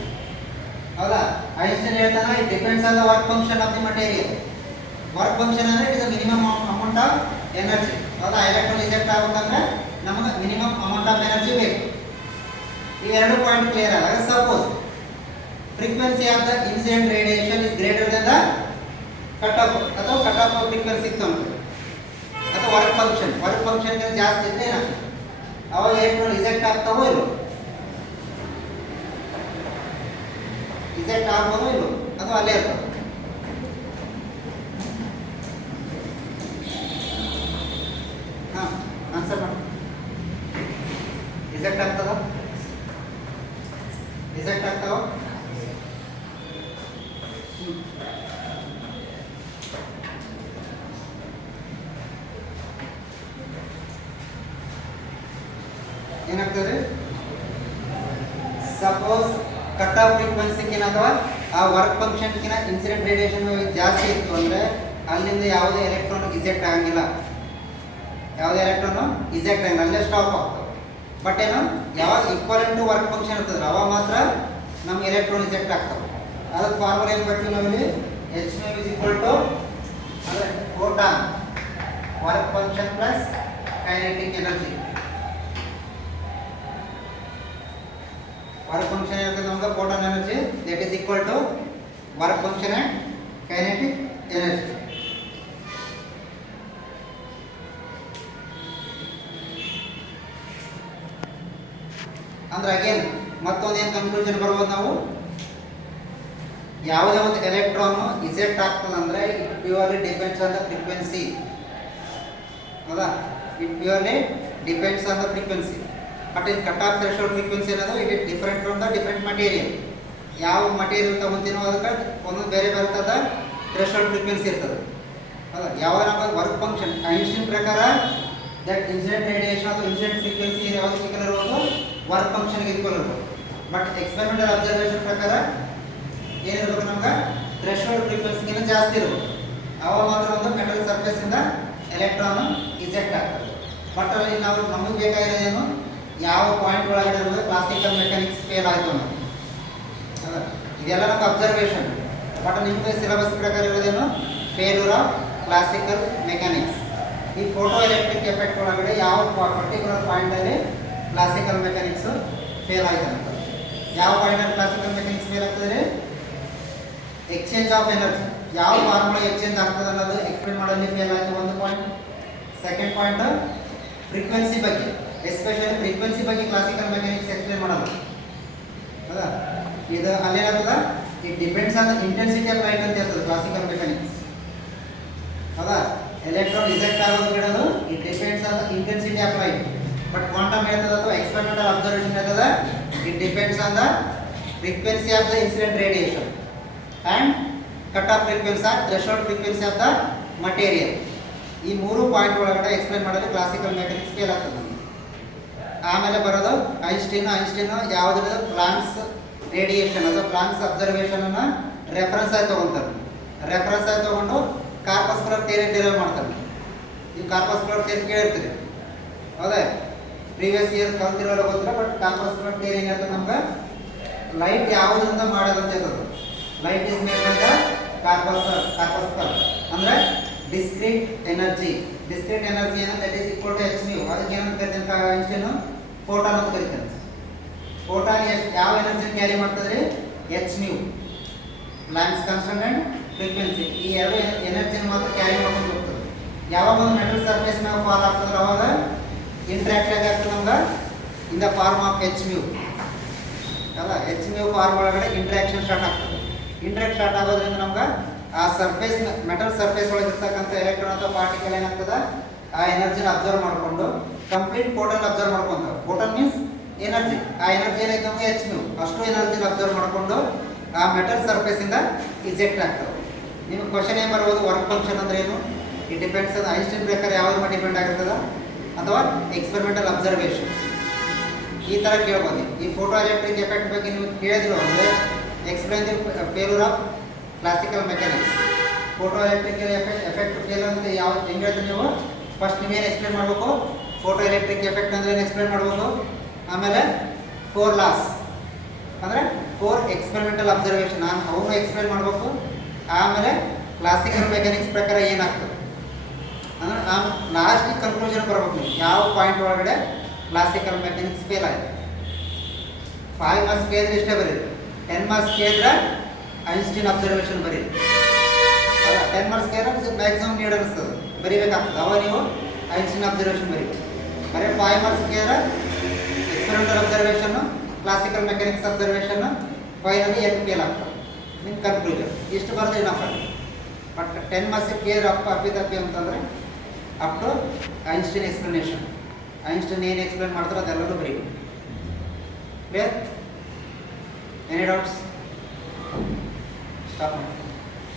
ಹೌದಾ? Einstein ಹೇಳ್ತಾನೆ it depends on the work function of the material. Work function ಅಂದರೆ it is minimum amount of energy. ಹೌದಾ? Electron ಇಜೆಕ್ಟ್ ಆಗಬೇಕಂದ್ರೆ ನಮಗೆ ಮಿನಿಮಮ್ ಅಮೌಂಟ್ ಆಫ್ ಎನರ್ಜಿ ಬೇಕು. ಇವೆರಡು ಪಾಯಿಂಟ್ ಕ್ಲಿಯರ್ ಆದಾಗ suppose frequency of the incident radiation is greater than the cut of ಅಥವಾ cut off frequency ಇತ್ತು ಅಂತ, ಅಥವಾ ವರ್ಕ್ ಫಂಕ್ಷನ್ ಜಾಸ್ತಿ ಇದ್ದರೆ ಏನಾಗ್ತದೆ? ಅವಾಗ ಅವಾಗ ಎಲೆಕ್ಟ್ರಾನ್ ಇಜೆಕ್ಟ್ ಆಗ್ತಾವೋ ಇಲ್ಲೋ? ಇಜೆಕ್ಟ್ ಆಗ್ಬೋದೋ ಇಲ್ಲೋ ಅಥವಾ ಅಲ್ಲೇ ಇರ್ತಾವ? ಹಾಂ, ಆನ್ಸರ್ ಮಾಡಿ. ಇಜೆಕ್ಟ್ ಆಗ್ತದ? ಇಜೆಕ್ಟ್ ಆಗ್ತಾವ? ಏನಾಗ್ತದೆ? ಸಪೋಸ್ ಕಟ್ ಆಫ್ ಫ್ರೀಕ್ವೆನ್ಸಿಗಿನ ಅಥವಾ ಆ ವರ್ಕ್ ಫಂಕ್ಷನ್ಗಿನ ಇನ್ಸಿಡೆಂಟ್ ರೇಡಿಯೇಷನ್ ಜಾಸ್ತಿ ಇತ್ತು ಅಂದರೆ ಅಲ್ಲಿಂದ ಯಾವುದೇ ಎಲೆಕ್ಟ್ರಾನ್ ಇಜೆಕ್ಟ್ ಆಗಂಗಿಲ್ಲ. ಯಾವುದೇ ಎಲೆಕ್ಟ್ರಾನು ಇಜೆಕ್ಟ್ ಆಗಿಲ್ಲ, ಅಲ್ಲೇ ಸ್ಟಾಪ್ ಆಗ್ತವೆ. ಬಟ್ ಏನು, ಯಾವಾಗ ಈಕ್ವಲೆಂಟ್ ಟು ವರ್ಕ್ ಫಂಕ್ಷನ್ ಇರ್ತದೆ ಅವಾಗ ಮಾತ್ರ ನಮ್ಗೆ ಎಲೆಕ್ಟ್ರಾನ್ ಇಜೆಕ್ಟ್ ಆಗ್ತವೆ. ಅದಕ್ಕೆ ಫಾರ್ಮುಲಾ ಏನು ಬರ್ತೀವಿ ನಾವಿಲ್ಲಿ? H mu is equal to ಅಂದರೆ photon work function plus kinetic energy. Work function ಇರ್ತದೆ ನಮ್ಗೆ photon energy, that is equal to work function and kinetic energy. ಅಂದ್ರೆ ಅಗೇನ್ ಮತ್ತೊಂದು ಏನು ಕನ್ಕ್ಲೂಷನ್ ಬರ್ಬೋದು ನಾವು? ಯಾವುದೇ ಒಂದು ಎಲೆಕ್ಟ್ರಾನು ಇಜೆಕ್ಟ್ ಆಗ್ತದೆ ಅಂದರೆ it purely depends on the frequency. ಹೌದಾ? It purely depends on the frequency. But in cut off threshold frequency ಅನ್ನೋದು it is different from the different material. ಯಾವ ಮಟೀರಿಯಲ್ ತಗೊಂತೀನೋ ಅದಕ್ಕೆ ಒಂದೊಂದು ಬೇರೆ ಬರ್ತದ ಥ್ರೆಶೋಲ್ಡ್ ಫ್ರೀಕ್ವೆನ್ಸಿ ಇರ್ತದೆ. ಹೌದಾ? ಯಾವಾಗ ನಮಗೆ ವರ್ಕ್ ಫಂಕ್ಷನ್ ಐನ್ಸ್ಟೀನ್ ಪ್ರಕಾರ ದಟ್ ಇನ್ಸಿಡೆಂಟ್ ರೇಡಿಯೇಷನ್ ಅಥವಾ ಇನ್ಸಿಡೆಂಟ್ ಫ್ರೀಕ್ವೆನ್ಸಿ ಯಾವುದಕ್ಕೆ ಈಕ್ವಲ್ ಇರ್ಬೋದು? ವರ್ಕ್ ಫಂಕ್ಷನ್ಗೆ ಈಕ್ವಲ್ ಇರ್ಬೋದು. ಬಟ್ ಎಕ್ಸ್ಪೆರಿಮೆಂಟಲ್ ಅಬ್ಸರ್ವೇಷನ್ ಪ್ರಕಾರ ಏನಿರ್ಬೇಕು ನಮ್ಗೆ? ಥ್ರೆಶೋಲ್ಡ್ ಫ್ರೀಕ್ವೆನ್ಸಿಗಿಂತ ಜಾಸ್ತಿ ಇರ್ಬೋದು. ಅವಾಗ ಮಾತ್ರ ಒಂದು ಮೆಟಲ್ ಸರ್ಫೇಸಿಂದ ಎಲೆಕ್ಟ್ರಾನು ಇಜೆಕ್ಟ್ ಆಗ್ತದೆ. ಬಟ್ ಅಲ್ಲಿ ನಾವು ನಮಗೆ ಬೇಕಾಗಿರೋದೇನು? ಯಾವ ಪಾಯಿಂಟ್ ಒಳಗಡೆ ಇರೋದು ಕ್ಲಾಸಿಕಲ್ ಮೆಕ್ಯಾನಿಕ್ಸ್ ಫೇಲ್ ಆಯಿತು ಅನ್ನೋದು. ಇದೆಲ್ಲ ನಮ್ಗೆ ಅಬ್ಸರ್ವೇಷನ್. ಬಟ್ ನಿಮಗೆ ಸಿಲೆಬಸ್ ಪ್ರಕಾರ ಇರೋದೇನು? Failure of classical mechanics. ಈ ಫೋಟೋ ಎಲೆಕ್ಟ್ರಿಕ್ ಎಫೆಕ್ಟ್ ಒಳಗಡೆ ಯಾವ ಪರ್ಟಿಕ್ಯುಲರ್ ಪಾಯಿಂಟಲ್ಲಿ ಕ್ಲಾಸಿಕಲ್ ಮೆಕ್ಯಾನಿಕ್ಸ್ ಫೇಲ್ ಆಗಿದೆ ಅಂತ. ಯಾವ ಪಾಯಿಂಟಲ್ಲಿ ಕ್ಲಾಸಿಕಲ್ ಮೆಕ್ಯಾನಿಕ್ಸ್ ಫೇಲ್ ಆಗ್ತದೆ? Exchange of energy. ಯಾವ ಫಾರ್ಮುಲಾ ಎಕ್ಸ್ಚೇಂಜ್ ಆಗ್ತದೆ ಅನ್ನೋದು ಎಕ್ಸ್ಪ್ಲೇನ್ ಮಾಡಲ್ಲಿ ಫೇಲ್ ಆಯಿತು ಒಂದು ಪಾಯಿಂಟ್. ಸೆಕೆಂಡ್ ಪಾಯಿಂಟ್ ಫ್ರೀಕ್ವೆನ್ಸಿ ಬಗ್ಗೆ, ಎಸ್ಪೆಷಲಿ ಫ್ರೀಕ್ವೆನ್ಸಿ ಬಗ್ಗೆ ಕ್ಲಾಸಿಕಲ್ ಮೆಕ್ಯಾನಿಕ್ಸ್ ಎಕ್ಸ್ಪ್ಲೇನ್ ಮಾಡೋದು. ಹೌದಾ? ಇದು ಅಲ್ಲೇನಾಗ್ತದ? It depends on the intensity of light ಅಂತ ಇರ್ತದೆ ಕ್ಲಾಸಿಕಲ್ ಮೆಕ್ಯಾನಿಕ್ಸ್. ಹೌದಾ? ಎಲೆಕ್ಟ್ರಾನ್ ಇಜೆಕ್ಟ್ ಆಗೋದು ಬಿಡೋದು it depends on the intensity of light. But quantum method ಅಥವಾ experimental observation method it depends on the frequency of the incident radiation and cut off frequency of threshold frequency of the material. ಈ ಮೂರು point ಒಳಗಡೆ explain ಮಾಡೋದು classical mechanics fail ಆಗ್ತದೆ ನಮಗೆ. ಆಮೇಲೆ ಬರೋದು Einstein ಯಾವುದ್ರ ಪ್ಲಾಂಕ್ಸ್ ರೇಡಿಯೇಷನ್ ಅಥವಾ ಪ್ಲಾಂಕ್ಸ್ ಅಬ್ಸರ್ವೇಷನನ್ನು ರೆಫರೆನ್ಸ್ ಆಗಿ ತೊಗೊತಾರೆ. ರೆಫರೆನ್ಸ್ ಆಗಿ ತೊಗೊಂಡು ಕಾರ್ಪಸ್ಕುಲರ್ ಥಿಯರಿ ಡಿರೈವ್ ಮಾಡ್ತಾರೆ. ಈ ಕಾರ್ಪಸ್ಕುಲರ್ ಥಿಯರಿ ಕೇಳಿರ್ತೀರಿ, ಹೌದಾ? ಪ್ರೀವಿಯಸ್ ಇಯರ್ ಕಲ್ತಿರೋಲ್ಲ ಗೊತ್ತಿಲ್ಲ. ಬಟ್ ಕಾರ್ಪಸ್ಕುಲರ್ ಥಿಯರಿ ಏನಿರ್ತದೆ ನಮ್ಗೆ? ಲೈಟ್ ಯಾವುದರಿಂದ ಮಾಡೋದಂತ ಇರ್ತದೆ. Light is made by the corpuscle ಅಂದರೆ ಡಿಸ್ಕ್ರೀಟ್ ಎನರ್ಜಿ. ಡಿಸ್ಕ್ರೀಟ್ ಎನರ್ಜಿ ಏನೋ that is equal to H mu. ಅದಕ್ಕೆ ಏನಂತ ಕರಿತಾನೆ ಐನ್ಸ್ಟೀನ್? ಫೋಟಾನ್ ಅಂತ ಕರಿತಾನೆ. ಫೋಟಾನ್ ಯಾವ ಎನರ್ಜಿ ಕ್ಯಾರಿ ಮಾಡ್ತದ್ರಿ? H mu, Planck's constant and frequency. ಈ ಎರಡು ಎನರ್ಜಿನ ಮಾತ್ರ ಕ್ಯಾರಿ ಮಾಡ್ಕೊಂಡು ಹೋಗ್ತದೆ. ಯಾವಾಗ ಒಂದು ಮೆಟಲ್ ಸರ್ಫೇಸ್ ಮ್ಯಾಗ ಫಾಲ್ ಆಗ್ತದ್ರೆ ಅವಾಗ ಇಂಟ್ರಾಕ್ಟ್ ಆಗ್ತದೆ ನಮ್ಗೆ in the form of H mu. ಅಲ್ಲ, ಎಚ್ ಮ್ಯೂ ಫಾರ್ಮ್ ಒಳಗಡೆ ಇಂಟ್ರಾಕ್ಷನ್ ಸ್ಟಾರ್ಟ್ ಆಗ್ತದೆ. ಇಂಟ್ರಾಕ್ಟ್ ಸ್ಟಾರ್ಟ್ ಆಗೋದ್ರಿಂದ ನಮ್ಗೆ ಆ ಸರ್ಫೇಸ್ ಮೆಟಲ್ ಸರ್ಫೇಸ್ ಒಳಗೆ ಇರ್ತಕ್ಕಂಥ ಎಲೆಕ್ಟ್ರಾನ್ ಅಥವಾ ಪಾರ್ಟಿಕಲ್ ಏನಾಗ್ತದೆ? ಆ ಎನರ್ಜಿನ ಅಬ್ಸರ್ವ್ ಮಾಡಿಕೊಂಡು ಕಂಪ್ಲೀಟ್ ಫೋಟಾನ್ ಅಬ್ಸರ್ವ್ ಮಾಡ್ಕೊಂತಾರೆ. Photon means energy. ಆ ಎನರ್ಜಿ ಏನೈತೆ ನಮಗೆ ಎಚ್ ಮ್ಯೂ. ಅಷ್ಟು ಎನರ್ಜಿನ ಅಬ್ಸರ್ವ್ ಮಾಡಿಕೊಂಡು ಆ ಮೆಟಲ್ ಸರ್ಫೇಸಿಂದ ಇಜೆಕ್ಟ್ ಆಗ್ತವೆ. ನಿಮ್ಗೆ ಕ್ವಶನ್ ಏನು ಬರ್ಬೋದು? ವರ್ಕ್ ಫಂಕ್ಷನ್ ಅಂದರೆ ಏನು? ಇಟ್ ಡಿಪೆಂಡ್ಸ್ ಆನ್ ಐನ್ಸ್ಟೀನ್ ಪ್ರಕಾರ ಯಾವ್ದ್ರ ಮೇಲೆ ಡಿಪೆಂಡ್ ಆಗಿರ್ತದೆ ಅಥವಾ ಎಕ್ಸ್ಪೆರಿಮೆಂಟಲ್ ಅಬ್ಸರ್ವೇಷನ್. ಈ ಥರ ಕೇಳ್ಬೋದು. ಈ ಫೋಟೋ ಎಲೆಕ್ಟ್ರಿಕ್ ಎಫೆಕ್ಟ್ ಬಗ್ಗೆ ನೀವು ಕೇಳಿದ್ರು ಅಂದರೆ explain the failure of classical mechanics. Photo electric effect fail ಅಂತ ಯಾವ ಹೆಂಗೆ ಹೇಳ್ತೀವಿ ನೀವು? ಫಸ್ಟ್ ನೀವೇನು ಎಕ್ಸ್ಪ್ಲೇನ್ ಮಾಡಬೇಕು? ಫೋಟೋ ಎಲೆಕ್ಟ್ರಿಕ್ ಎಫೆಕ್ಟ್ ಅಂದರೆ ಏನು ಎಕ್ಸ್ಪ್ಲೇನ್ ಮಾಡಬೇಕು. ಆಮೇಲೆ 4 ಲಾಸ್ ಅಂದರೆ 4 ಎಕ್ಸ್ಪೆರಿಮೆಂಟಲ್ ಅಬ್ಸರ್ವೇಷನ್ ಅವನು ಎಕ್ಸ್ಪ್ಲೇನ್ ಮಾಡಬೇಕು. ಆಮೇಲೆ ಕ್ಲಾಸಿಕಲ್ ಮೆಕ್ಯಾನಿಕ್ಸ್ ಪ್ರಕಾರ ಏನಾಗ್ತದೆ ಅಂದರೆ ಲಾಸ್ಟಿಗೆ ಕನ್ಕ್ಲೂಷನ್ ಬರ್ಬೇಕು ನೀವು. ಯಾವ ಪಾಯಿಂಟ್ ಒಳಗಡೆ ಕ್ಲಾಸಿಕಲ್ ಮೆಕ್ಯಾನಿಕ್ಸ್ ಫೇಲ್ ಆಯಿತು. 5 ಮಾರ್ಕ್ಸ್ ಕೇಳಿದ್ರೆ ಇಷ್ಟೇ ಬರೀರಿ. 10 ಮಾರ್ಕ್ಸ್ ಕೇಳಿದ್ರೆ ಐನ್ಸ್ಟೀನ್ ಅಬ್ಸರ್ವೇಷನ್ ಬರೀರಿ. ಅಲ್ಲ, 10 ಮಾರ್ಕ್ಸ್ ಕೇಳಿದ್ರೆ ಮ್ಯಾಕ್ಸಿಮಮ್ ನೀಡ್ ಅನಿಸ್ತದೆ, ಬರೀಬೇಕಾಗ್ತದೆ. ಅವಾಗ ನೀವು ಐನ್ಸ್ಟೀನ್ ಅಬ್ಸರ್ವೇಷನ್ ಬರೀರಿ. ಬರೀ 5 ಮಾರ್ಕ್ಸ್ ಕೇಳಿದ್ರೆ ಕ್ಲಾಸಿಕಲ್ ಮೆಕ್ಯಾನಿಕ್ಸ್ ಅಬ್ಸರ್ವೇಷನ್ ಫೈನಲಿ ಏನು ಫೇಲ್ ಆಗ್ತದೆ ನಿಮ್ಮ ಕನ್ಕ್ಲೂಷನ್ ಇಷ್ಟು ಬರೋದು ಏನಪ್ಪ ಬಟ್ 10 ಮಾರ್ಕ್ಸ್ ಕೇರ್ ಅಪ್ಪಿತಪ್ಪಿ ಅಂತಂದರೆ up to Einstein explanation Einstein ಏನು ಎಕ್ಸ್ಪ್ಲೇನ್ ಮಾಡ್ತಾರೋ ಅದೆಲ್ಲರೂ ಬರೀಬೇಕು ಕ್ಲಿಯರ್ ಎನಿ ಡೌಟ್ಸ್ ಸ್ಟಾಪ್ ಮಾಡಿ